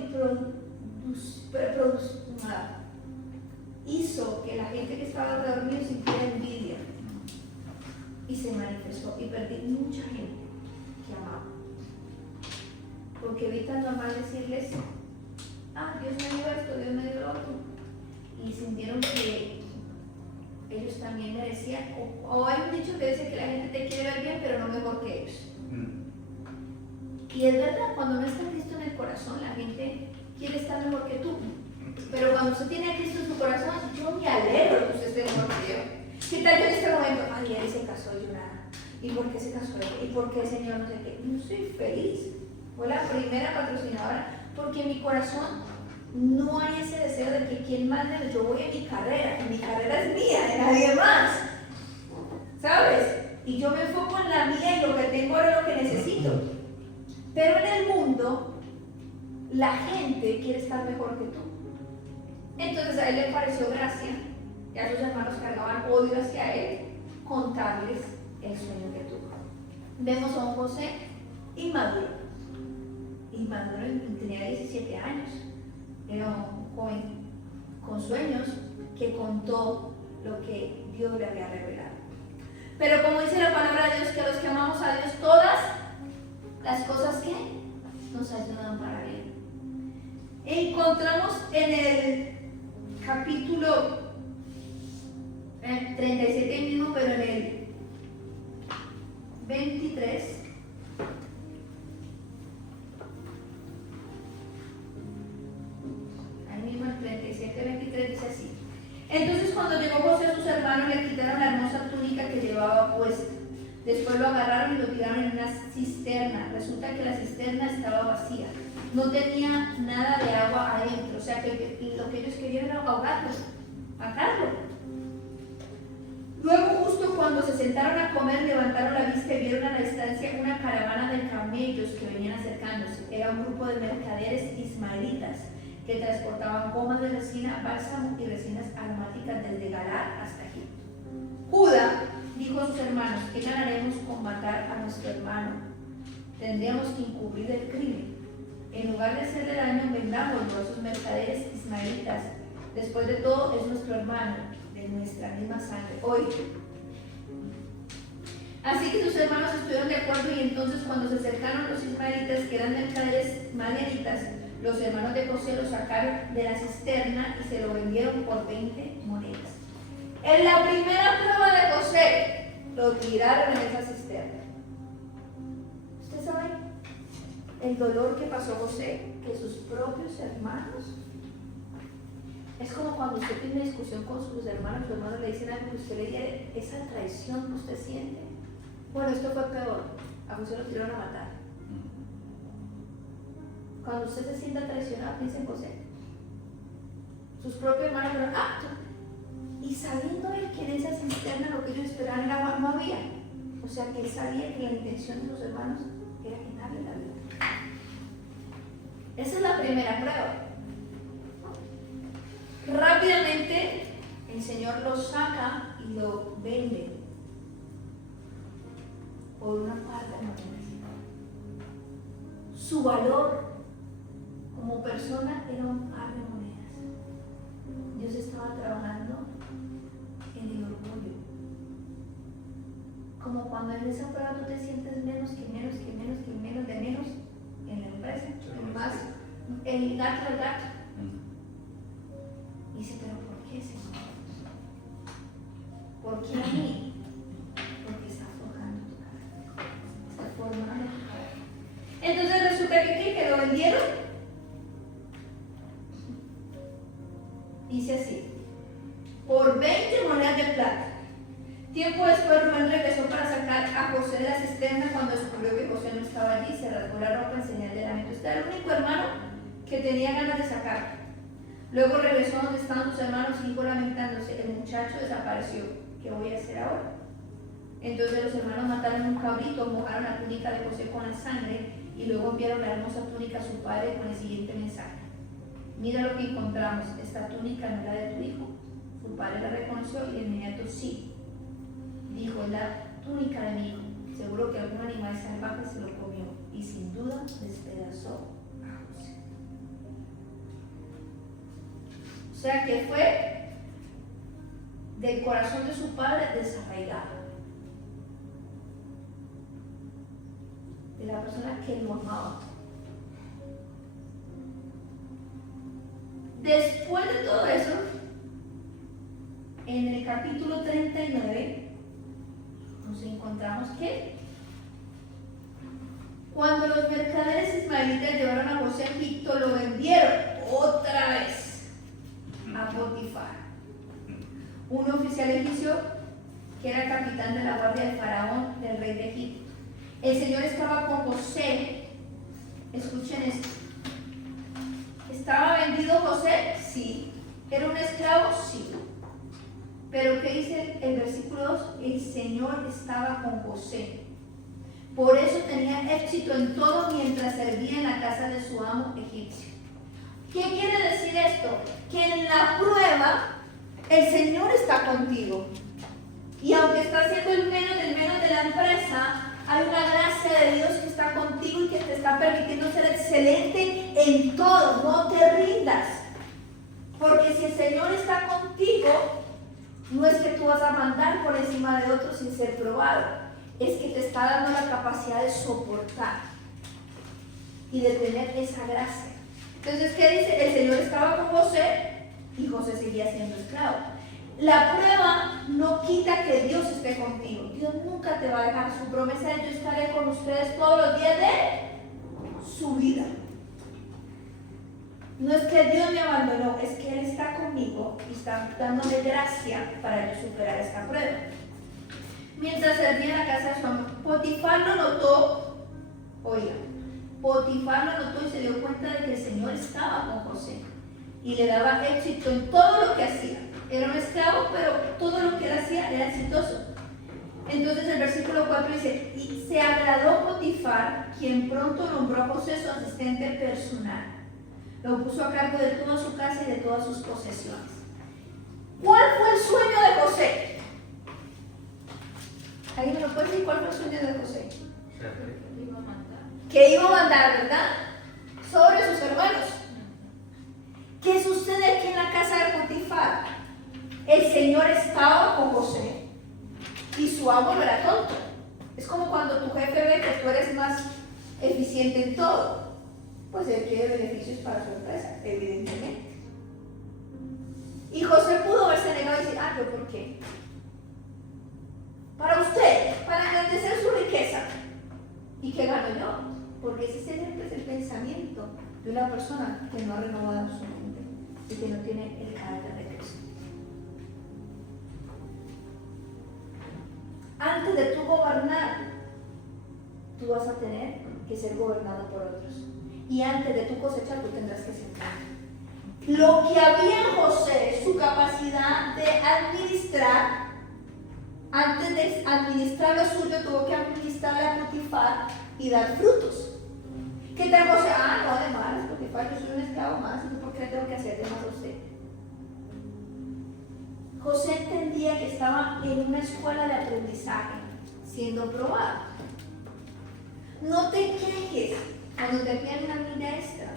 hizo que la gente que estaba alrededor mío sintiera envidia y se manifestó y perdí mucha gente que amaba. Porque ahorita es normal decirles, Dios me dio esto, Dios me dio lo otro, y sintieron que ellos también merecían, o hay un dicho que dice que la gente te quiere ver bien pero no mejor que ellos. Y es verdad, cuando no está Cristo en el corazón, la gente quiere estar mejor que tú. Pero cuando usted tiene a Cristo en su corazón, yo me alegro que usted esté mejor que yo. ¿Qué tal yo en este momento? Él se casó y yo nada. ¿Y por qué se casó él? ¿Y por qué el Señor no sé qué? Yo soy feliz. Fue la primera patrocinadora porque en mi corazón no hay ese deseo de que quien mande, yo voy a mi carrera. Y mi carrera es mía, de nadie más. ¿Sabes? Y yo me enfoco en la mía y lo que tengo es lo que necesito. Pero en el mundo, la gente quiere estar mejor que tú. Entonces a él le pareció gracia, y a sus hermanos cargaban odio hacia él, contarles el sueño que tuvo. Vemos a un José inmaduro. Inmaduro, tenía 17 años. Era un joven con sueños que contó lo que Dios le había revelado. Pero como dice la palabra de Dios, que a los que amamos a Dios, todas las cosas que nos ayudan para bien. Encontramos en el capítulo 37 mismo, pero en el 23, ahí mismo el 37, 23 dice así: entonces cuando llegó José a sus hermanos le quitaron la hermosa túnica que llevaba puesta. Después lo agarraron y lo tiraron en una cisterna. Resulta que la cisterna estaba vacía. No tenía nada de agua adentro. O sea que lo que ellos querían era ahogarlo, matarlo. Luego, justo cuando se sentaron a comer, levantaron la vista y vieron a la distancia una caravana de camellos que venían acercándose. Era un grupo de mercaderes ismaelitas que transportaban gomas de resina, bálsamo y resinas aromáticas desde Galar hasta Egipto. Judá dijo a sus hermanos: ¿qué ganaremos con matar a nuestro hermano? Tendríamos que encubrir el crimen. En lugar de hacerle daño, vendámoslo a sus mercaderes ismaelitas. Después de todo, es nuestro hermano, de nuestra misma sangre. Hoy. Así que sus hermanos estuvieron de acuerdo, y entonces cuando se acercaron los ismaelitas, que eran mercaderes madianitas, los hermanos de José lo sacaron de la cisterna y se lo vendieron por 20 monedas. En la primera prueba de José, lo tiraron en esa cisterna. ¿Usted sabe el dolor que pasó José? Que sus propios hermanos, es como cuando usted tiene una discusión con sus hermanos le dicen algo que usted le dice, esa traición que usted siente. Bueno, esto fue peor, a José lo tiraron a matar. Cuando usted se sienta traicionado, piensa en José. Sus propios hermanos dijeron, y sabiendo él que en esa cisterna lo que ellos esperaban era agua, no había. O sea que él sabía que la intención de sus hermanos era quitarle la vida. Esa es la primera prueba. Rápidamente el Señor lo saca y lo vende por una par de monedas. Su valor como persona era un par de monedas. Dios estaba trabajando en el orgullo. Como cuando en esa prueba tú te sientes menos en la empresa, más el gato al gato. Y dice, pero ¿por qué, Señor? ¿Por qué a mí? Porque está forjando tu carácter, está formando tu carácter. Entonces resulta que lo vendieron. Dice así: por 20 monedas de plata. Tiempo después Rubén regresó para sacar a José de la cisterna. Cuando descubrió que José no estaba allí, se rasgó la ropa en señal de lamento. Este era el único hermano que tenía ganas de sacarlo. Luego regresó donde estaban sus hermanos y dijo lamentándose: el muchacho desapareció, ¿qué voy a hacer ahora? Entonces los hermanos mataron un cabrito, mojaron la túnica de José con la sangre y luego enviaron la hermosa túnica a su padre con el siguiente mensaje: mira lo que encontramos, esta túnica no es la de tu hijo. Su padre la reconoció y de inmediato sí, dijo, es la túnica de mico. Seguro que algún animal salvaje se lo comió y sin duda despedazó a José. O sea que fue del corazón de su padre desarraigado, de la persona que lo amaba. Después de todo eso, en el capítulo 39 nos encontramos que cuando los mercaderes ismaelitas llevaron a José a Egipto, lo vendieron otra vez a Potifar, un oficial egipcio que era capitán de la guardia de Faraón, del rey de Egipto. El Señor estaba con José. Escuchen esto. ¿Estaba vendido José? Sí. ¿Era un esclavo? Sí. Pero ¿qué dice el versículo 2? El Señor estaba con José. Por eso tenía éxito en todo mientras servía en la casa de su amo egipcio. ¿Qué quiere decir esto? Que en la prueba el Señor está contigo. Y aunque estás siendo el menos de la empresa, hay una gracia de Dios que está contigo y que te está permitiendo ser excelente en todo. No te rindas. Porque si el Señor está contigo, no es que tú vas a mandar por encima de otros sin ser probado. Es que te está dando la capacidad de soportar y de tener esa gracia. Entonces, ¿qué dice? El Señor estaba con José y José seguía siendo esclavo. La prueba no quita que Dios esté contigo. Dios nunca te va a dejar. Su promesa es: yo estaré con ustedes todos los días de su vida. No es que Dios me abandonó, es que Él está conmigo y está dándome gracia para yo superar esta prueba. Mientras servía en la casa de su amo, Potifar lo notó. Oiga, Potifar lo notó y se dio cuenta de que el Señor estaba con José y le daba éxito en todo lo que hacía. Era un esclavo, pero todo lo que él hacía era exitoso. Entonces el versículo 4 dice: y se agradó Potifar, quien pronto nombró a José su asistente personal. Lo puso a cargo de toda su casa y de todas sus posesiones. ¿Cuál fue el sueño de José? ¿Alguien me lo puede decir? ¿Cuál fue el sueño de José? Que iba a mandar, ¿verdad? Sobre sus hermanos. ¿Qué sucede aquí en la casa de Potifar? El Señor estaba con José y su amo no era tonto. Es como cuando tu jefe ve que tú eres más eficiente en todo, pues él quiere beneficios para su empresa, evidentemente. Y José pudo haberse negado y decir: ah, ¿yo por qué? Para usted, para engrandecer su riqueza. ¿Y qué gano yo? Porque ese siempre es el pensamiento de una persona que no ha renovado su mente y que no tiene el carácter de Cristo. Antes de tú gobernar, tú vas a tener que ser gobernado por otros. Y antes de tu cosechar, tú tendrás que sembrar. Lo que había en José, su capacidad de administrar, antes de administrar lo suyo, tuvo que administrarle a Potifar y dar frutos. ¿Qué tal José? Ah, no, de malas, Potifar, yo soy un esclavo más, ¿y por qué le tengo que hacer de más a usted? José entendía que estaba en una escuela de aprendizaje, siendo probado. No te quejes cuando te piden una milla extra.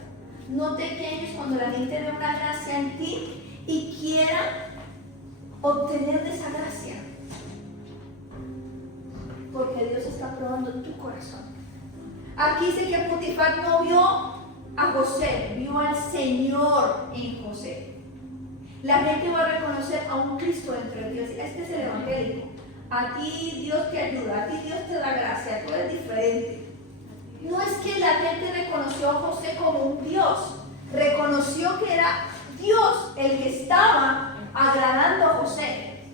No te quejes cuando la gente ve una gracia en ti y quiera obtener de esa gracia. Porque Dios está probando tu corazón. Aquí dice que Potifar no vio a José, vio al Señor en José. La gente va a reconocer a un Cristo dentro de Dios. Este es el evangélico. A ti Dios te ayuda, a ti Dios te da gracia, tú eres diferente. No es que la gente reconoció a José como un Dios, reconoció que era Dios el que estaba agradando a José.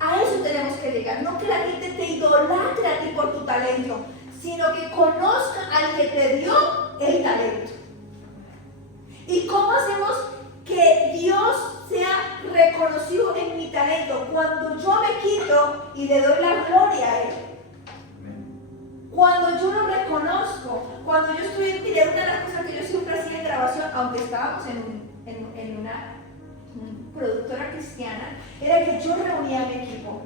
A eso tenemos que llegar, no que la gente te idolatre a ti por tu talento, sino que conozca al que te dio el talento. ¿Y cómo hacemos que Dios sea reconocido en mi talento? Cuando yo me quito y le doy la gloria a Él. Cuando yo lo reconozco, cuando yo estoy en una de las cosas que yo siempre hacía en grabación, aunque estábamos en una productora cristiana, era que yo reunía a mi equipo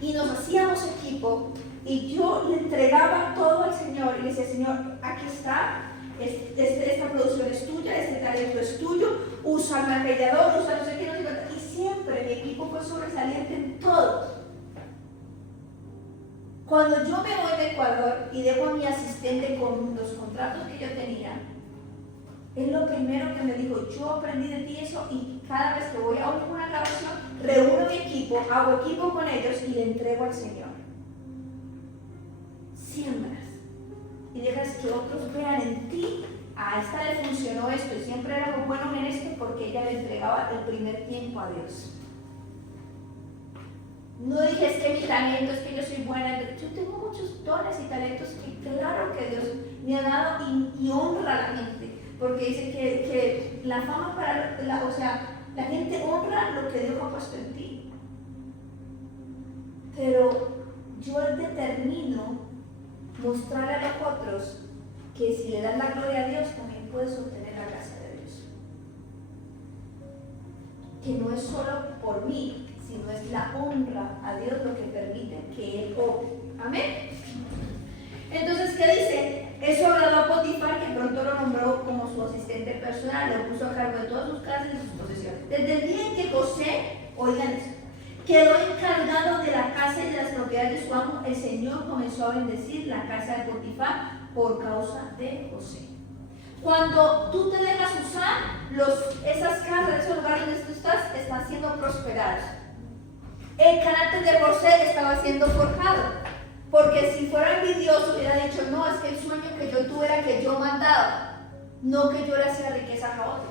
y nos hacíamos equipo y yo le entregaba todo al Señor y le decía, Señor, aquí está, esta producción es tuya, este talento es tuyo, usa el maquillador, usa no sé qué, no sé qué, y siempre mi equipo fue sobresaliente en todo. Cuando yo me voy de Ecuador y dejo a mi asistente con los contratos que yo tenía, es lo primero que me dijo, yo aprendí de ti eso y cada vez que voy a una grabación, reúno mi equipo, hago equipo con ellos y le entrego al Señor. Siembras y dejas que otros vean en ti, a esta le funcionó esto y siempre era muy bueno en esto porque ella le entregaba el primer tiempo a Dios. No dije, es que mi talento, es que yo soy buena. Yo tengo muchos dones y talentos que claro que Dios me ha dado y honra a la gente. Porque dice que la fama para la gente honra lo que Dios ha puesto en ti. Pero yo determino mostrarle a los otros que si le dan la gloria a Dios, también puedes obtener la gracia de Dios. Que no es solo por mí, sino es la honra a Dios lo que permite que Él obre. Amén. Entonces, ¿qué dice? Eso agradó a Potifar, que pronto lo nombró como su asistente personal, lo puso a cargo de todas sus casas y sus posesiones. Desde el día en que José, oigan esto, quedó encargado de la casa y de las propiedades de su amo, el Señor comenzó a bendecir la casa de Potifar por causa de José. Cuando tú te dejas usar, esas casas, esos lugares donde tú estás, están siendo prosperados. El carácter de José estaba siendo forjado. Porque si fuera envidioso, hubiera dicho, no, es que el sueño que yo tuve era que yo mandaba, no que yo le hacía riqueza a otro.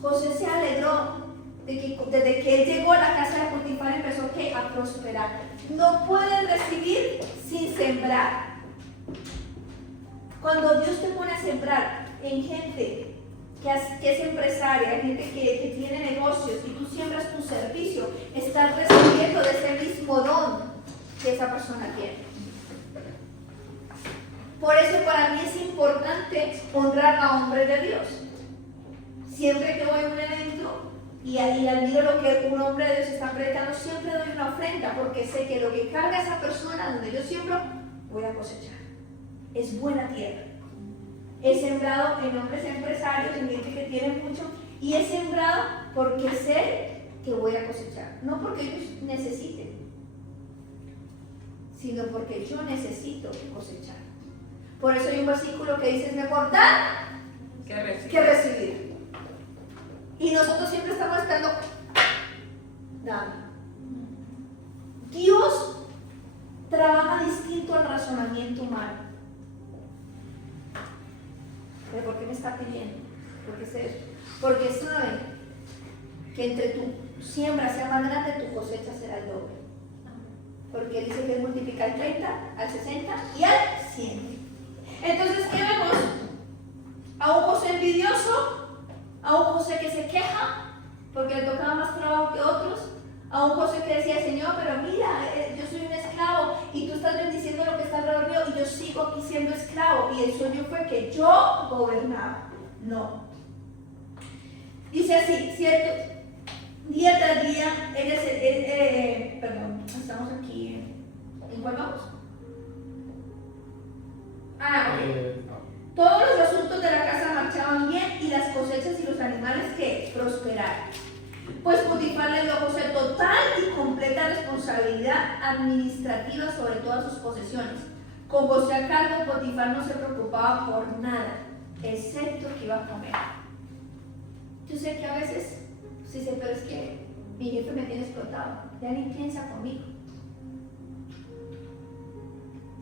José se alegró de que desde que él llegó a la casa de Potifar empezó a prosperar. No puedes recibir sin sembrar. Cuando Dios te pone a sembrar en gente que es empresaria, hay gente que tiene negocios y tú siembras tu servicio, estás recibiendo de ese mismo don que esa persona tiene. Por eso para mí es importante honrar a hombres de Dios. Siempre que voy a un evento y admiro lo que un hombre de Dios está predicando, siempre doy una ofrenda porque sé que lo que carga esa persona donde yo siembro, voy a cosechar. Es buena tierra. He sembrado en hombres empresarios, en gente que tiene mucho, y he sembrado porque sé que voy a cosechar. No porque ellos necesiten, sino porque yo necesito cosechar. Por eso hay un versículo que dice, es mejor dar que recibir. Y nosotros siempre estamos esperando, dame. Dios trabaja distinto al razonamiento humano. ¿Pero por qué me está pidiendo? Porque sabe que entre tu siembra sea más grande, tu cosecha será el doble. Porque dice que multiplica al 30, al 60 y al 100. Entonces, ¿qué vemos? A un José envidioso, a un José que se queja porque le tocaba más trabajo que otros, a un José que decía, Señor, pero mira, yo soy un esclavo y tú estás bendiciendo lo que está alrededor mío y yo sigo aquí siendo esclavo. Y el sueño fue que yo gobernaba. No. Dice así, ¿cierto? Día tras día, estamos aquí, ¿en cuál vamos? Todos los asuntos de la casa marchaban bien y las cosechas y los animales que prosperaron. Pues Potifar le dio a José total y completa responsabilidad administrativa sobre todas sus posesiones. Con José a cargo, Potifar no se preocupaba por nada, excepto que iba a comer. Yo sé que a veces sí sé, pero es que mi jefe me tiene explotado, ya ni piensa conmigo.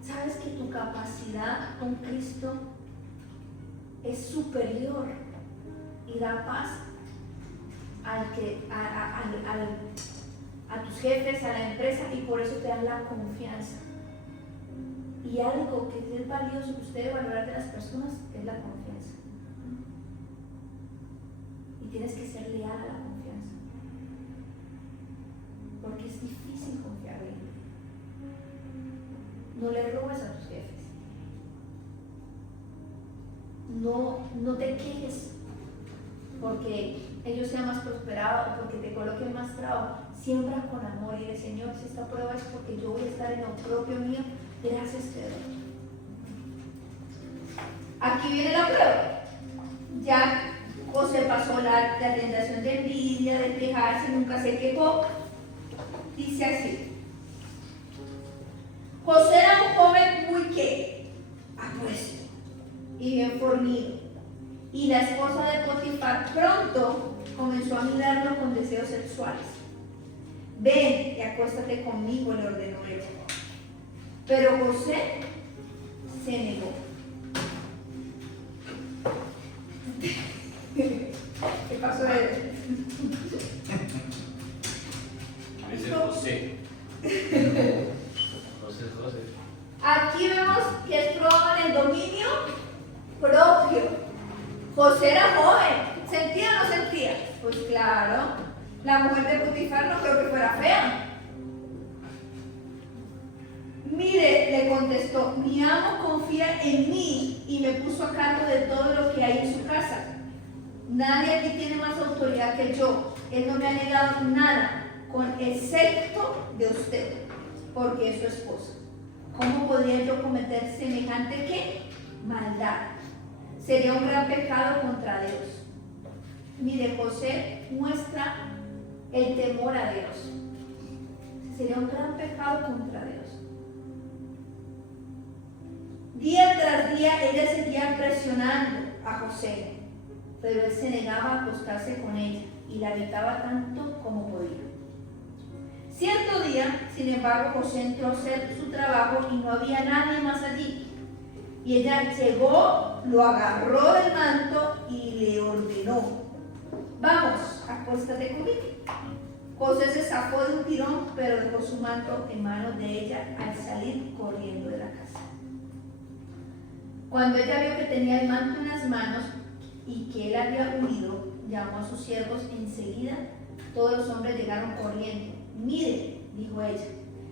¿Sabes que tu capacidad con Cristo es superior y da paz a tus jefes, a la empresa, y por eso te dan la confianza? Y algo que es valioso que usted debe valorar de las personas es la confianza. Y tienes que ser leal a la confianza, porque es difícil confiar en él. No le robes a tus jefes. No te quejes porque ellos sean más prosperados o porque te coloquen más trabajo. Siembra con amor y dile, Señor, si esta prueba es porque yo voy a estar en lo propio mío, gracias te doy. Aquí viene la prueba. Ya José pasó la tentación de envidia, de quejarse, nunca se quejó. Dice así: José era un joven muy apuesto y bien fornido, y la esposa de Potifar pronto comenzó a mirarlo con deseos sexuales. Ven y acuéstate conmigo, le ordenó él. Pero José se negó. ¿Qué pasó a él? Ese es José. José. Aquí vemos que es probado en el dominio propio. José era joven. ¿Sentía o no sentía? Pues claro. La mujer de Potifar no creo que fuera fea. Mire, le contestó, mi amo confía en mí y me puso a cargo de todo lo que hay en su casa. Nadie aquí tiene más autoridad que yo. Él no me ha negado nada, con excepto de usted, porque es su esposa. ¿Cómo podría yo cometer semejante qué? Maldad. Sería un gran pecado contra Dios. Mire, José muestra el temor a Dios. Sería un gran pecado contra Dios. Día tras día ella seguía presionando a José, pero él se negaba a acostarse con ella y la evitaba tanto como podía. Cierto día, sin embargo, José entró a hacer su trabajo y no había nadie más allí. Y ella llegó, lo agarró del manto y le ordenó: vamos, acuéstate conmigo. José se zafó de un tirón, pero dejó su manto en manos de ella al salir corriendo de la casa. Cuando ella vio que tenía el manto en las manos y que él había huido, llamó a sus siervos enseguida. Todos los hombres llegaron corriendo. Mire, dijo ella,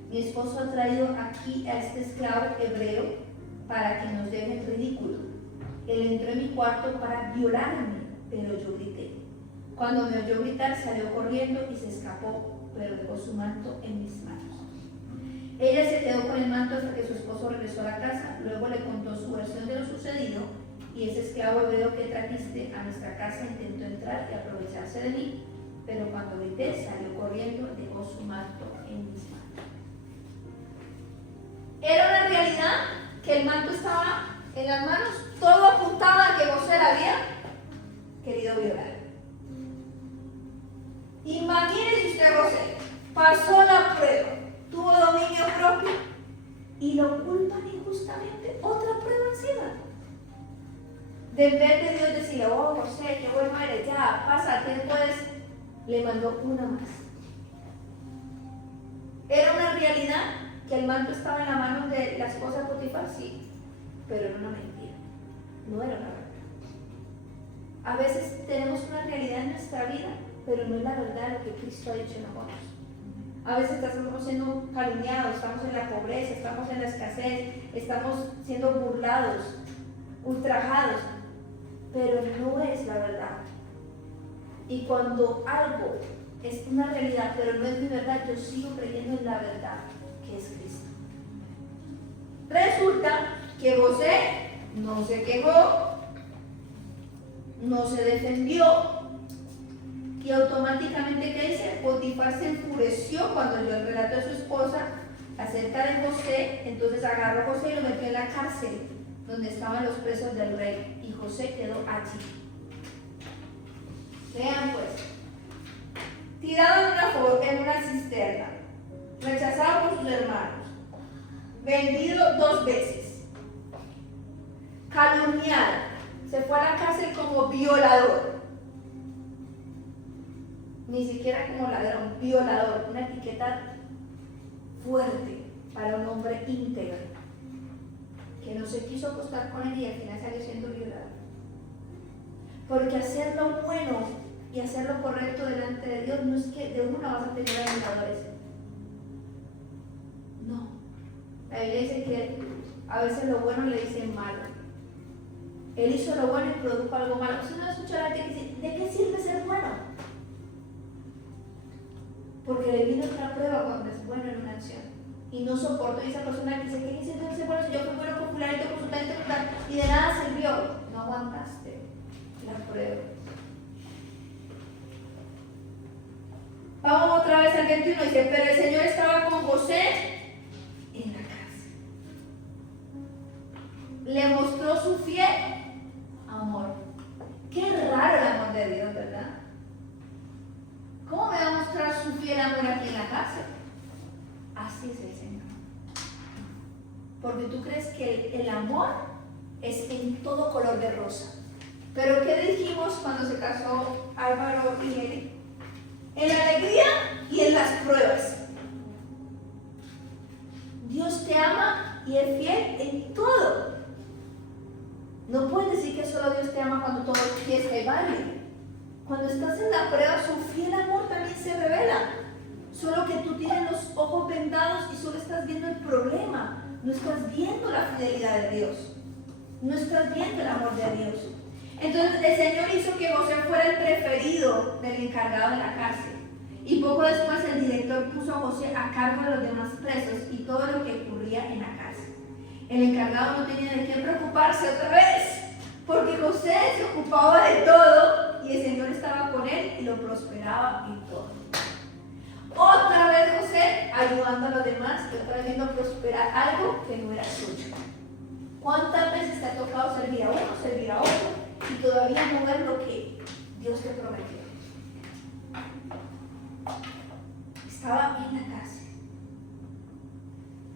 mi esposo ha traído aquí a este esclavo hebreo para que nos deje en ridículo. Él entró en mi cuarto para violarme, pero yo grité. Cuando me oyó gritar, salió corriendo y se escapó, pero dejó su manto en mis manos. Ella se quedó con el manto hasta que su esposo regresó a la casa. Luego le contó su versión de lo sucedido. Y ese esclavo hebreo que trajiste a nuestra casa intentó entrar y aprovecharse de mí, pero cuando grité salió corriendo y dejó su manto en mis manos. Era una realidad que el manto estaba en las manos. Todo apuntaba a que José la había querido violar. Imagínese usted, José, pasó la prueba, tuvo dominio propio y lo culpan injustamente. Otra prueba encima. De vez de Dios decirle, oh José, qué bueno eres, ya, pasa, ¿qué puedes? Le mandó una más. Era una realidad que el manto estaba en la mano de la esposa de Potifar, sí, pero era una mentira, no era una verdad. A veces tenemos una realidad en nuestra vida, pero no es la verdad lo que Cristo ha dicho en nosotros. A veces estamos siendo calumniados, estamos en la pobreza, estamos en la escasez, estamos siendo burlados, ultrajados, pero no es la verdad. Y cuando algo es una realidad, pero no es mi verdad, yo sigo creyendo en la verdad, que es Cristo. Resulta que José no se quejó, no se defendió, y automáticamente, ¿qué dice? Potifar se enfureció cuando oyó el relato de su esposa acerca de José. Entonces agarró a José y lo metió en la cárcel donde estaban los presos del rey, y José quedó allí. Vean pues, tirado en una cisterna, rechazado por sus hermanos, vendido 2 veces, calumniado, se fue a la cárcel como violador, ni siquiera como ladrón, violador, una etiqueta fuerte para un hombre íntegro, que no se quiso acostar con él y al final salió siendo violador. Porque hacer lo bueno y hacer lo correcto delante de Dios no es que de una vas a tener violadores. No. La Biblia dice que a veces lo bueno le dicen malo. Él hizo lo bueno y produjo algo malo. Usted no escucha a la gente que dice, ¿de qué sirve ser bueno? Porque le vino otra prueba cuando es bueno en una acción. Y no soportó, y esa persona que dice, ¿qué dice tú ser bueno? Si yo fui bueno con fulanito, con su talento, y de nada sirvió. No aguantaste la prueba. Vamos otra vez al 21, dice, pero el Señor estaba con José en la casa. Le mostró su fiel amor. Qué raro el amor de Dios, ¿verdad? ¿Cómo me va a mostrar su fiel amor aquí en la cárcel? Así es el Señor. Porque tú crees que el amor es en todo color de rosa. Pero ¿qué dijimos cuando se casó Álvaro y Eli? En la alegría y en las pruebas. Dios te ama y es fiel en todo. No puedes decir que solo Dios te ama cuando todo es fiesta y baile. Cuando estás en la prueba, su fiel amor también se revela. Solo que tú tienes los ojos vendados y solo estás viendo el problema. No estás viendo la fidelidad de Dios. No estás viendo el amor de Dios. Entonces el Señor hizo que José fuera el preferido del encargado de la cárcel. Y poco después el director puso a José a cargo de los demás presos y todo lo que ocurría en la cárcel. El encargado no tenía de qué preocuparse otra vez, porque José se ocupaba de todo y el Señor estaba con él y lo prosperaba en todo. Otra vez José ayudando a los demás y otra vez viendo prosperar algo que no era suyo. ¿Cuántas veces te ha tocado servir a uno, servir a otro y todavía no ver lo que Dios te prometió? Estaba en la cárcel.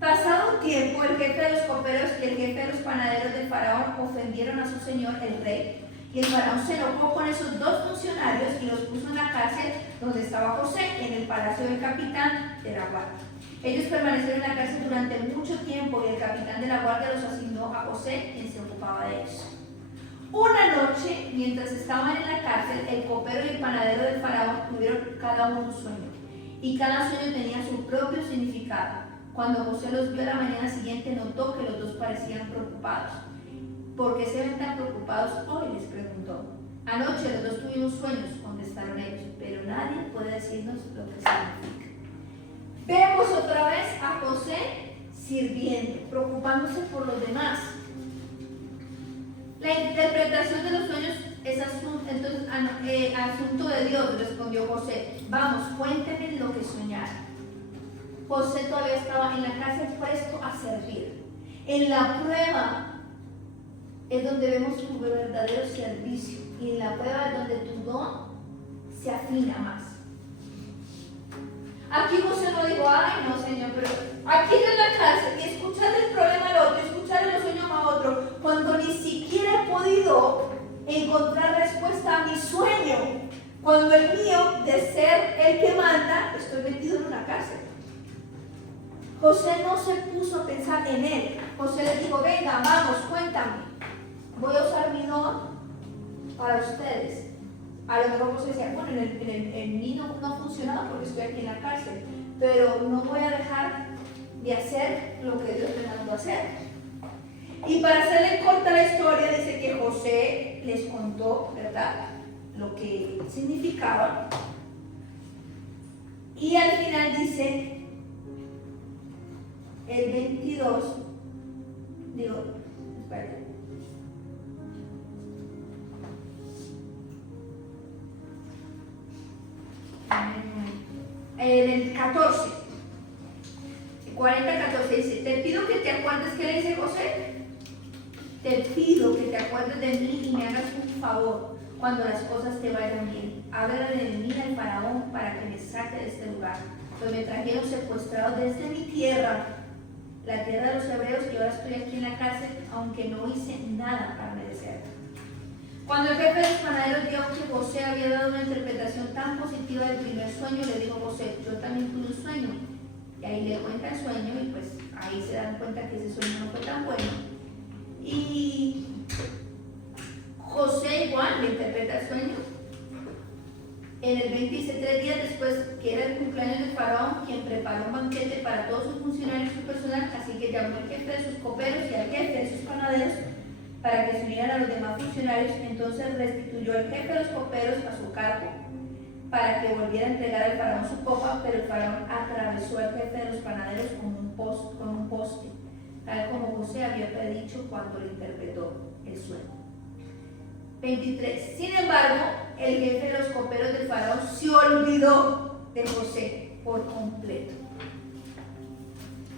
Pasado un tiempo, el jefe de los coperos y el jefe de los panaderos del faraón ofendieron a su señor el rey, y el faraón se enojó con esos dos funcionarios y los puso en la cárcel donde estaba José, en el palacio del capitán de la guardia. Ellos permanecieron en la cárcel durante mucho tiempo y el capitán de la guardia los asignó a José, quien se ocupaba de ellos. Una noche, mientras estaban en la cárcel, el copero y el panadero del faraón tuvieron cada uno un sueño, y cada sueño tenía su propio significado. Cuando José los vio a la mañana siguiente, notó que los dos parecían preocupados. ¿Por qué se ven tan preocupados hoy?, les preguntó. Anoche los dos tuvimos sueños, contestaron ellos, pero nadie puede decirnos lo que significa. Vemos otra vez a José sirviendo, preocupándose por los demás. La interpretación de los sueños es asunto de Dios, respondió José. Vamos, cuéntenme lo que soñaron. José todavía estaba en la cárcel presto a servir. En la prueba es donde vemos tu verdadero servicio, y en la prueba es donde tu don se afina más. Aquí José no dijo, ay no Señor, pero aquí en la cárcel y escuchar el problema al otro, escuchar los sueños a otro, cuando ni siquiera he podido encontrar respuesta a mi sueño, cuando el mío de ser el que manda, estoy metido en una cárcel. José no se puso a pensar en él. José le dijo, venga, vamos, cuéntame. Voy a usar mi don para ustedes. A lo mejor José decía, bueno, en mí no ha funcionado porque estoy aquí en la cárcel, pero no voy a dejar de hacer lo que Dios me mandó a hacer. Y para hacerle corta la historia, dice que José les contó, ¿verdad?, lo que significaba. Y al final dice, el 22, espérate. En el 14, 40-14 dice, te pido que te acuerdes, ¿qué le dice José? Te pido que te acuerdes de mí y me hagas un favor cuando las cosas te vayan bien. Háblale de mí al faraón para que me saque de este lugar, pues me trajeron secuestrado desde mi tierra, la tierra de los hebreos, y ahora estoy aquí en la cárcel, aunque no hice nada para merecerlo. Cuando el jefe de los panaderos vio que José había dado una interpretación tan positiva del primer sueño, le dijo José, yo también tuve un sueño. Y ahí le cuenta el sueño y pues ahí se dan cuenta que ese sueño no fue tan bueno. Y José igual le interpreta el sueño. En el 20 dice, 3 días después, que era el cumpleaños del faraón, quien preparó un banquete para todos sus funcionarios y su personal, así que llamó al jefe de sus coperos y al jefe de sus panaderos para que se unieran a los demás funcionarios. Entonces restituyó el jefe de los coperos a su cargo para que volviera a entregar al faraón su copa, pero el faraón atravesó al jefe de los panaderos con un poste, tal como José había predicho cuando le interpretó el sueño. 23. Sin embargo, el jefe de los coperos del faraón se olvidó de José por completo.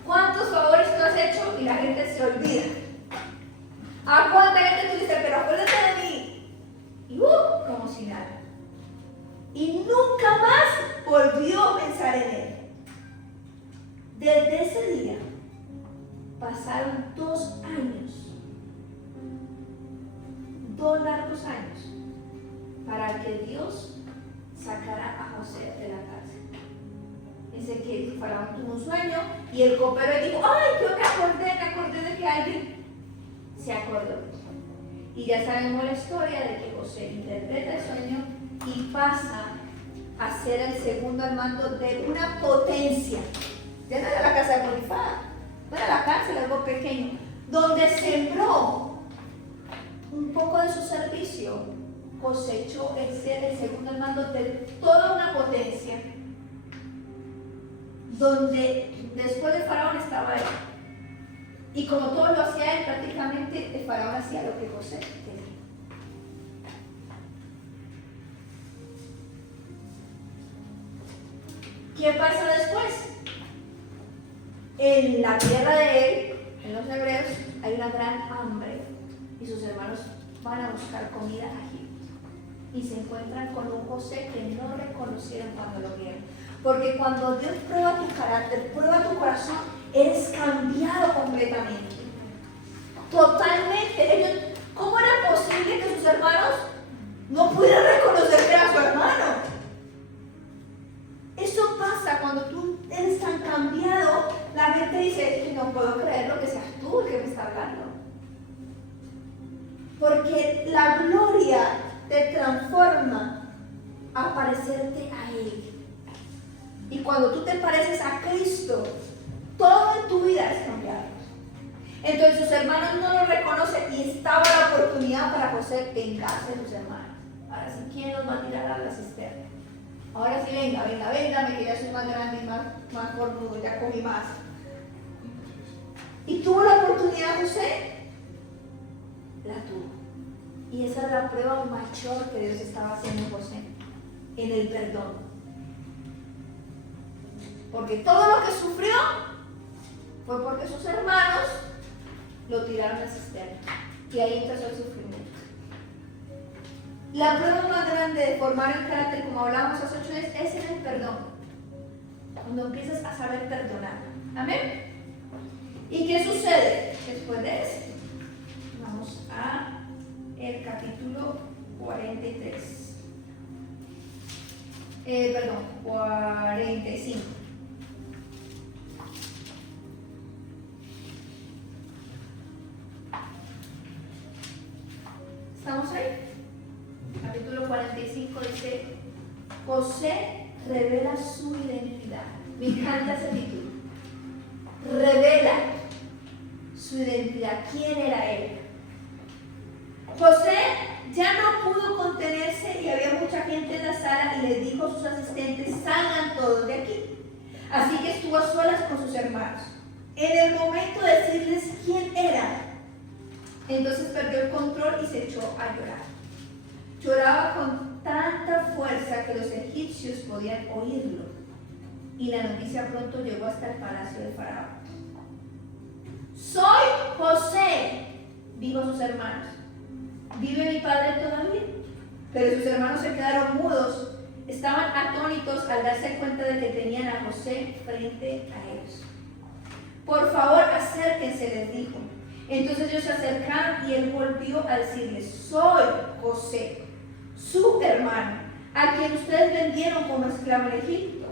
¿Cuántos favores tú has hecho y la gente se olvida? ¿A cuánta gente tú dices, pero acuérdate de mí? Y como si nada. Y nunca más volvió a pensar en él. Desde ese día pasaron 2 años, 2 largos años, para que Dios sacara a José de la cárcel. Dice que el faraón tuvo un sueño y el copero le dijo, ay, yo me acordé de que alguien se acordó. Y ya sabemos la historia de que José interpreta el sueño y pasa a ser el segundo al mando de una potencia. Ya no era la casa de Potifar, no era la cárcel, algo pequeño, donde sembró un poco de su servicio, cosechó el ser el segundo al mando de toda una potencia, donde después del faraón estaba él. Y como todo lo hacía él, prácticamente el faraón hacía lo que José quería. ¿Qué pasa después? En la tierra de él, en los hebreos, hay una gran hambre y sus hermanos van a buscar comida a Egipto y se encuentran con un José que no reconocieron cuando lo vieron. Porque cuando Dios prueba tu carácter, prueba tu corazón, eres cambiado completamente. Totalmente. ¿Cómo era posible que sus hermanos no pudieran reconocer que era su hermano? Eso pasa cuando tú eres tan cambiado. La gente dice, no puedo creer lo que seas tú el que me está hablando. Porque la gloria te transforma a parecerte a Él. Y cuando tú te pareces a Cristo, todo en tu vida es cambiado. Entonces sus hermanos no lo reconocen y estaba la oportunidad para José vengarse de sus hermanos. Ahora sí, ¿quién los va a tirar a la cisterna? Ahora sí, venga, que ya soy más grande y más fornudo, ya comí más. ¿Y tuvo la oportunidad José? La tuvo. Y esa es la prueba mayor que Dios estaba haciendo en José, en el perdón. Porque todo lo que sufrió fue porque sus hermanos lo tiraron a la cisterna. Y ahí empezó el sufrimiento. La prueba más grande de formar el carácter, como hablábamos hace 8 días, es en el perdón. Cuando empiezas a saber perdonar. Amén. ¿Y qué sucede después de eso? Vamos a el capítulo 43. 45. ¿Estamos ahí? Capítulo 45 dice, José revela su identidad. Me encanta ese título. Revela su identidad. ¿Quién era él? José ya no pudo contenerse y había mucha gente en la sala y le dijo a sus asistentes, salgan todos de aquí. Así que estuvo a solas con sus hermanos. En el momento de decirles quién era, entonces perdió el control y se echó a llorar. Lloraba con tanta fuerza que los egipcios podían oírlo. Y la noticia pronto llegó hasta el palacio de Faraón. Soy José, dijo a sus hermanos. ¿Vive mi padre todavía? Pero sus hermanos se quedaron mudos. Estaban atónitos al darse cuenta de que tenían a José frente a ellos. Por favor, acérquense, les dijo. Entonces ellos se acercaron y él volvió a decirles, soy José, su hermano, a quien ustedes vendieron como esclavo en Egipto.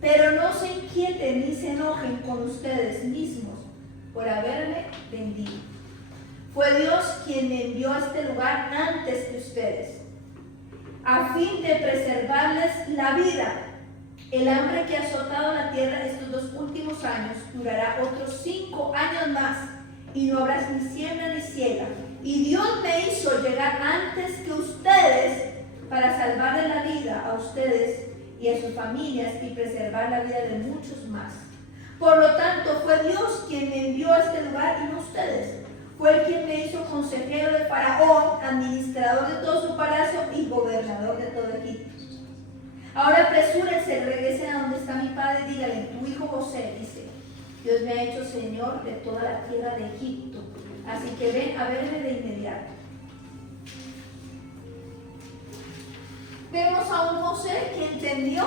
Pero no se inquieten ni se enojen con ustedes mismos por haberme vendido. Fue Dios quien me envió a este lugar antes que ustedes, a fin de preservarles la vida. El hambre que ha azotado la tierra estos 2 últimos años durará otros 5 años más, y no habrá ni siembra ni siega. Y Dios me hizo llegar antes que ustedes para salvarle la vida a ustedes y a sus familias y preservar la vida de muchos más. Por lo tanto, fue Dios quien me envió a este lugar y no ustedes. Fue Él quien me hizo consejero de Faraón, administrador de todo su palacio y gobernador de todo Egipto. Ahora apresúrense, regresen a donde está mi padre y díganle: tu hijo José, dice, Dios me ha hecho señor de toda la tierra de Egipto. Así que ven a verme de inmediato. Vemos a un José que entendió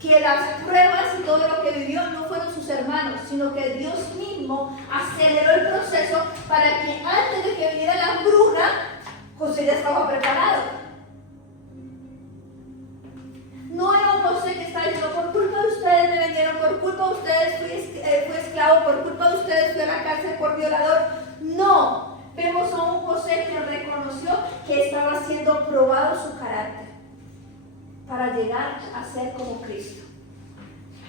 que las pruebas y todo lo que vivió no fueron sus hermanos, sino que Dios mismo aceleró el proceso para que antes de que viniera la hambruna, José ya estaba preparado. No era un José que estaba diciendo: por culpa de ustedes me vendieron, por culpa de ustedes fui esclavo, por culpa de ustedes fui a la cárcel por violador. No, vemos a un José que reconoció que estaba siendo probado su carácter para llegar a ser como Cristo.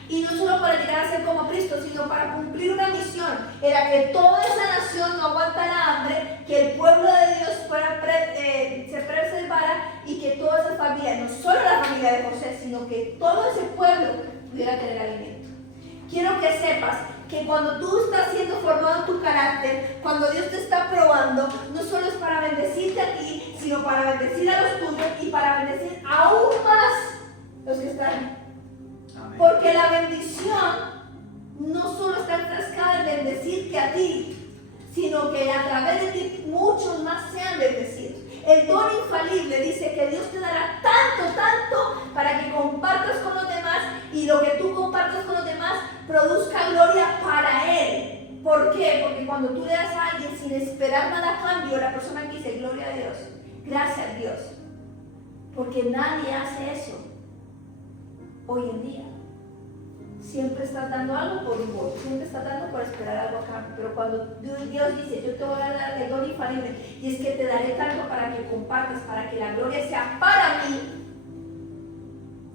Y no solo para llegar a ser como Cristo, sino para cumplir una misión. Era que toda esa nación no aguantara hambre, que el pueblo de Dios se preservara y que toda esa familia, no solo la familia de José, sino que todo ese pueblo pudiera tener alimento. Quiero que sepas que cuando tú estás siendo formado en tu carácter, cuando Dios te está probando, no solo es para bendecirte a ti, sino para bendecir a los tuyos y para bendecir aún más los que están. Amén. Porque la bendición no solo está enfrascada en bendecirte a ti, sino que a través de ti muchos más sean bendecidos. El don infalible dice que Dios te dará tanto, tanto para que compartas con los demás y lo que tú compartas con los demás produzca gloria para Él. ¿Por qué? Porque cuando tú le das a alguien sin esperar nada a cambio, la persona que dice gloria a Dios, gracias a Dios. Porque nadie hace eso hoy en día. Siempre estás dando algo por un voto, siempre estás dando por esperar algo a cambio. Pero cuando Dios dice: yo te voy a dar el don infalible, y es que te daré tanto para que compartas, para que la gloria sea para mí,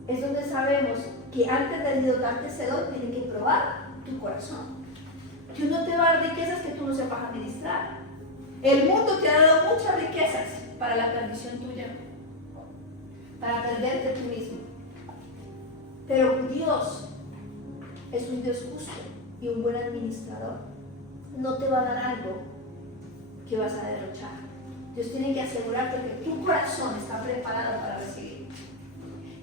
es donde sabemos que antes de Dios darte ese don, tienen que probar tu corazón. Dios no te va a dar riquezas que tú no sepas administrar. El mundo te ha dado muchas riquezas para la perdición tuya, para perderte tú mismo. Pero Dios es un Dios justo y un buen administrador. No te va a dar algo que vas a derrochar. Dios tiene que asegurarte que tu corazón está preparado para recibir.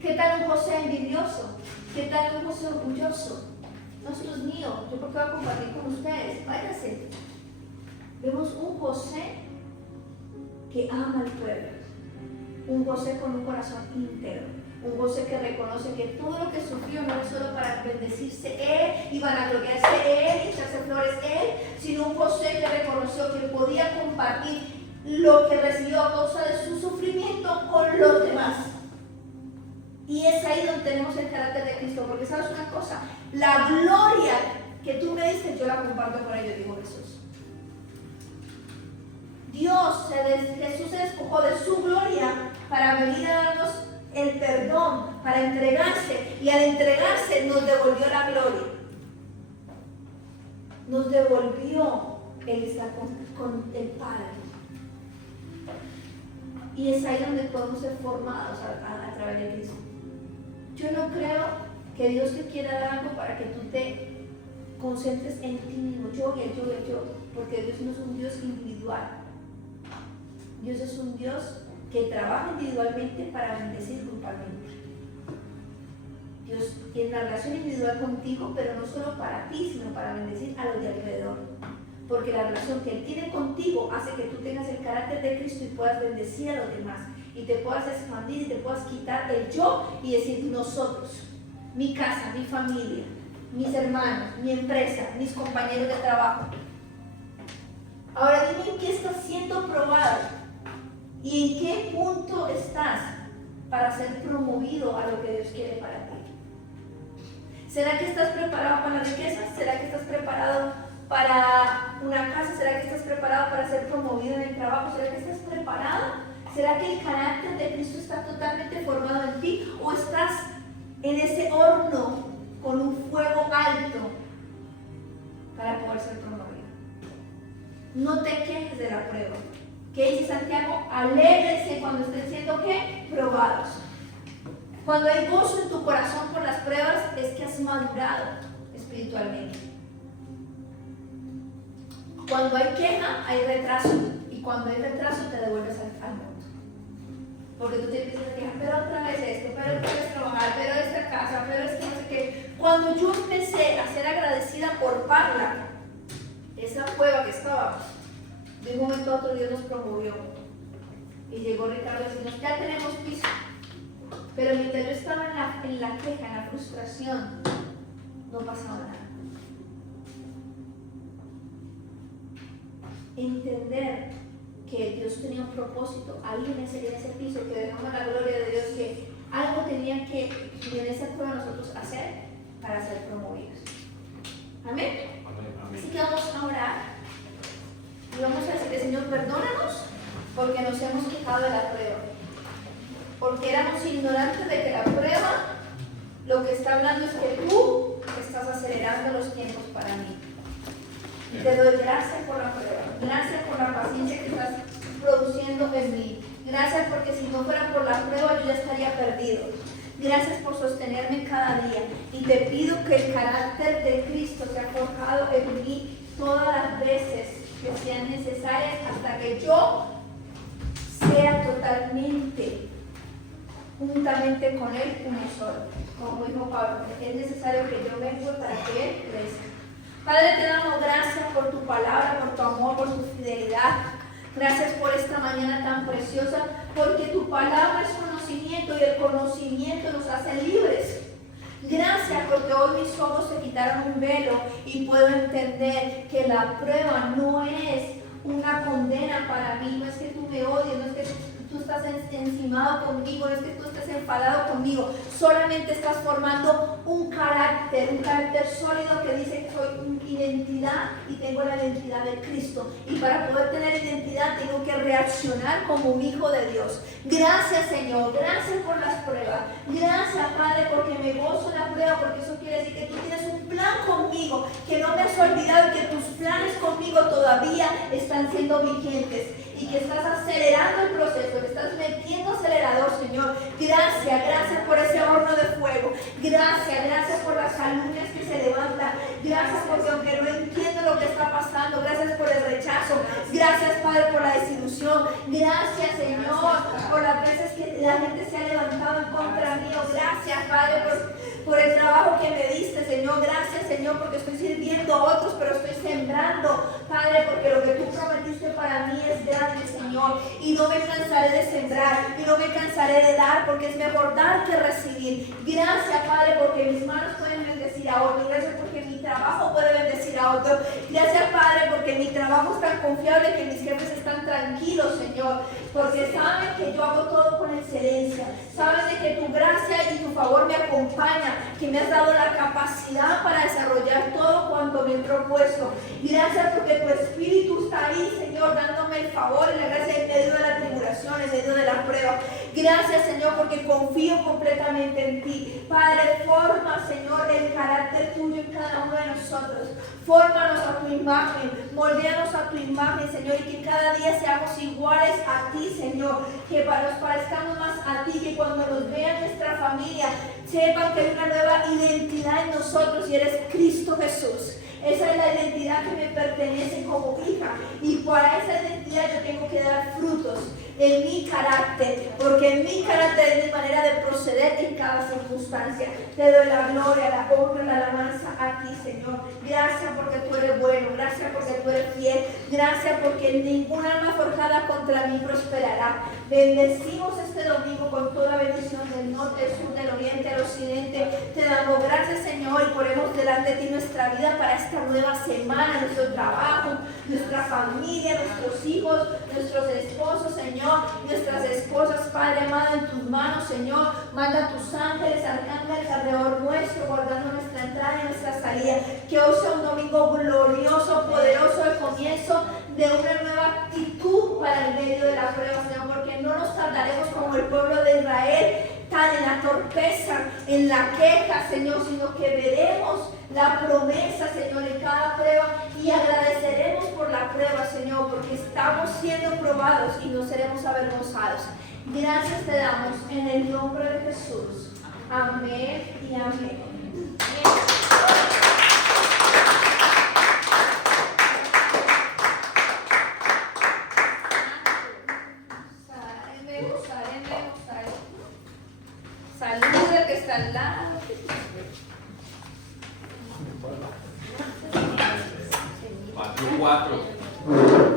¿Qué tal un José envidioso? ¿Qué tal un José orgulloso? No, esto es mío, yo porque voy a compartir con ustedes, váyanse. Vemos un José que ama al pueblo, un José con un corazón íntegro, un José que reconoce que todo lo que sufrió no es solo para bendecirse él y vanagloriarse él y echarse flores él, sino un José que reconoció que podía compartir lo que recibió a causa de su sufrimiento con los demás. Y es ahí donde tenemos el carácter de Cristo, porque sabes una cosa, la gloria que tú me diste, yo la comparto con ellos, dijo Jesús. Jesús se despojó de su gloria para venir a darnos el perdón, para entregarse, y al entregarse nos devolvió la gloria. Nos devolvió el estar con el Padre. Y es ahí donde podemos ser formados a través de Cristo. Yo no creo que Dios te quiera dar algo para que tú te concentres en ti mismo, yo, porque Dios no es un Dios individual. Dios es un Dios que trabaja individualmente para bendecir grupalmente. Dios tiene una relación individual contigo, pero no solo para ti, sino para bendecir a los de alrededor. Porque la relación que Él tiene contigo hace que tú tengas el carácter de Cristo y puedas bendecir a los demás. Y te puedas expandir y te puedas quitar el yo y decir nosotros, mi casa, mi familia, mis hermanos, mi empresa, mis compañeros de trabajo. Ahora dime en qué estás siendo probado y en qué punto estás para ser promovido a lo que Dios quiere para ti. ¿Será que estás preparado para la riqueza? ¿Será que estás preparado para una casa? ¿Será que estás preparado para ser promovido en el trabajo? ¿Será que estás preparado? ¿Será que el carácter de Cristo está totalmente formado en ti? ¿O estás en ese horno con un fuego alto para poder ser promovido? no te quejes de la prueba. ¿Qué dice Santiago? Alégrense cuando estén siendo ¿qué? Probados. Cuando hay gozo en tu corazón por las pruebas, es que has madurado espiritualmente. Cuando hay queja, hay retraso. Y cuando hay retraso, te devuelves al mundo. Porque tú te empiezas a quejar, pero otra vez esto, pero otra vez trabajar, pero esta casa, pero es que no sé qué. Cuando yo empecé a ser agradecida por Parla, esa cueva que estábamos, de un momento a otro Dios nos promovió. Y llegó Ricardo y decimos, ya tenemos piso. Pero mientras yo estaba en la queja, en la frustración, no pasaba nada. Entender que Dios tenía un propósito ahí en ese piso, que dejamos la gloria de Dios, que algo tenía que en esa prueba nosotros hacer para ser promovidos. Amén. Así que vamos a orar y vamos a decirle, Señor, perdónanos porque nos hemos quejado de la prueba, porque éramos ignorantes de que la prueba lo que está hablando es que tú estás acelerando los tiempos para mí. Y te doy gracias por la prueba, gracias por la paciencia que estás produciendo en mí. Gracias porque si no fuera por la prueba yo ya estaría perdido. Gracias por sostenerme cada día. Y te pido que el carácter de Cristo sea forjado en mí todas las veces que sean necesarias hasta que yo sea totalmente, juntamente con Él, uno solo. Como dijo Pablo, es necesario que yo venga para que Él crezca. Padre, te damos gracias por tu palabra, por tu amor, por tu fidelidad. Gracias por esta mañana tan preciosa, porque tu palabra es conocimiento y el conocimiento nos hace libres. Gracias porque hoy mis ojos se quitaron un velo y puedo entender que la prueba no es una condena para mí, no es que tú me odies, no es que tú estás encimado conmigo, no es que tú estés enfadado conmigo, solamente estás formando un carácter sólido que dice que soy una identidad y tengo la identidad de Cristo, y para poder tener identidad tengo que reaccionar como un hijo de Dios. Gracias, Señor, gracias por las pruebas, gracias, Padre, porque me gozo en la prueba, porque eso quiere decir que tú tienes un plan conmigo, que no me has olvidado y que tus planes conmigo todavía están siendo vigentes y que estás acelerando el proceso, que estás metiendo acelerador, Señor. Gracias, gracias por ese horno de fuego. Gracias por las calumnias que se levantan. Gracias porque aunque no entiendo lo que está pasando, gracias por el rechazo. Gracias, Padre, por la desilusión. Gracias, Señor, por las veces que la gente se ha levantado en contra mío. Gracias, Padre, por el trabajo que me diste, Señor. Gracias, Señor, porque estoy sirviendo a otros, pero estoy sembrando, Padre, porque lo que tú prometiste para mí es grande, Señor, y no me cansaré de sembrar y no me cansaré de dar, porque es mejor dar que recibir. Gracias, Padre, porque mis manos pueden bendecir a otros. Gracias porque mi trabajo puede bendecir a otros. Gracias, Padre, porque mi trabajo es tan confiable que mis jefes están tranquilos, Señor, porque saben que yo hago todo con excelencia. Saben de que tu gracia y tu favor me acompañan, que me has dado la capacidad para desarrollar todo cuanto me he propuesto. Gracias porque tu Espíritu está ahí, Señor, dándome el favor y la gracia en medio de la tribulación, en medio de la prueba. Gracias, Señor, porque confío completamente en ti. Padre, forma, Señor, el carácter tuyo en cada uno de nosotros. Fórmanos a tu imagen, moldeanos a tu imagen, Señor, y que cada día seamos iguales a ti, Señor, que nos parezcamos más a ti, que cuando nos vean nuestra familia sepan que hay una nueva identidad en nosotros y eres Cristo Jesús. Esa es la identidad que me pertenece como hija, y para esa identidad yo tengo que dar frutos en mi carácter, porque en mi carácter es mi manera de proceder en cada circunstancia. Te doy la gloria, la honra, la alabanza a ti, Señor. Gracias porque tú eres bueno, gracias porque tú eres fiel, gracias porque ninguna arma forjada contra mí prosperará. Bendecimos este domingo con toda bendición del norte, del sur, del oriente, del occidente. Te damos gracias, Señor, y ponemos delante de ti nuestra vida para esta nueva semana, nuestro trabajo, nuestra familia, nuestros hijos, nuestros esposos, Señor, nuestras esposas, Padre amado, en tus manos, Señor. Manda a tus ángeles, arcángeles alrededor nuestro, guardando nuestra entrada y nuestra salida. Que hoy sea un domingo glorioso, poderoso, el comienzo de una nueva actitud para el medio de la prueba, Señor, porque no nos tardaremos como el pueblo de Israel, tan en la torpeza, en la queja, Señor, sino que veremos la promesa, Señor, en cada prueba y agradeceremos por la prueba, Señor. porque estamos siendo probados y no seremos avergonzados. Gracias te damos en el nombre de Jesús. Amén y amén. Saluda al que está al lado. Mateo 4.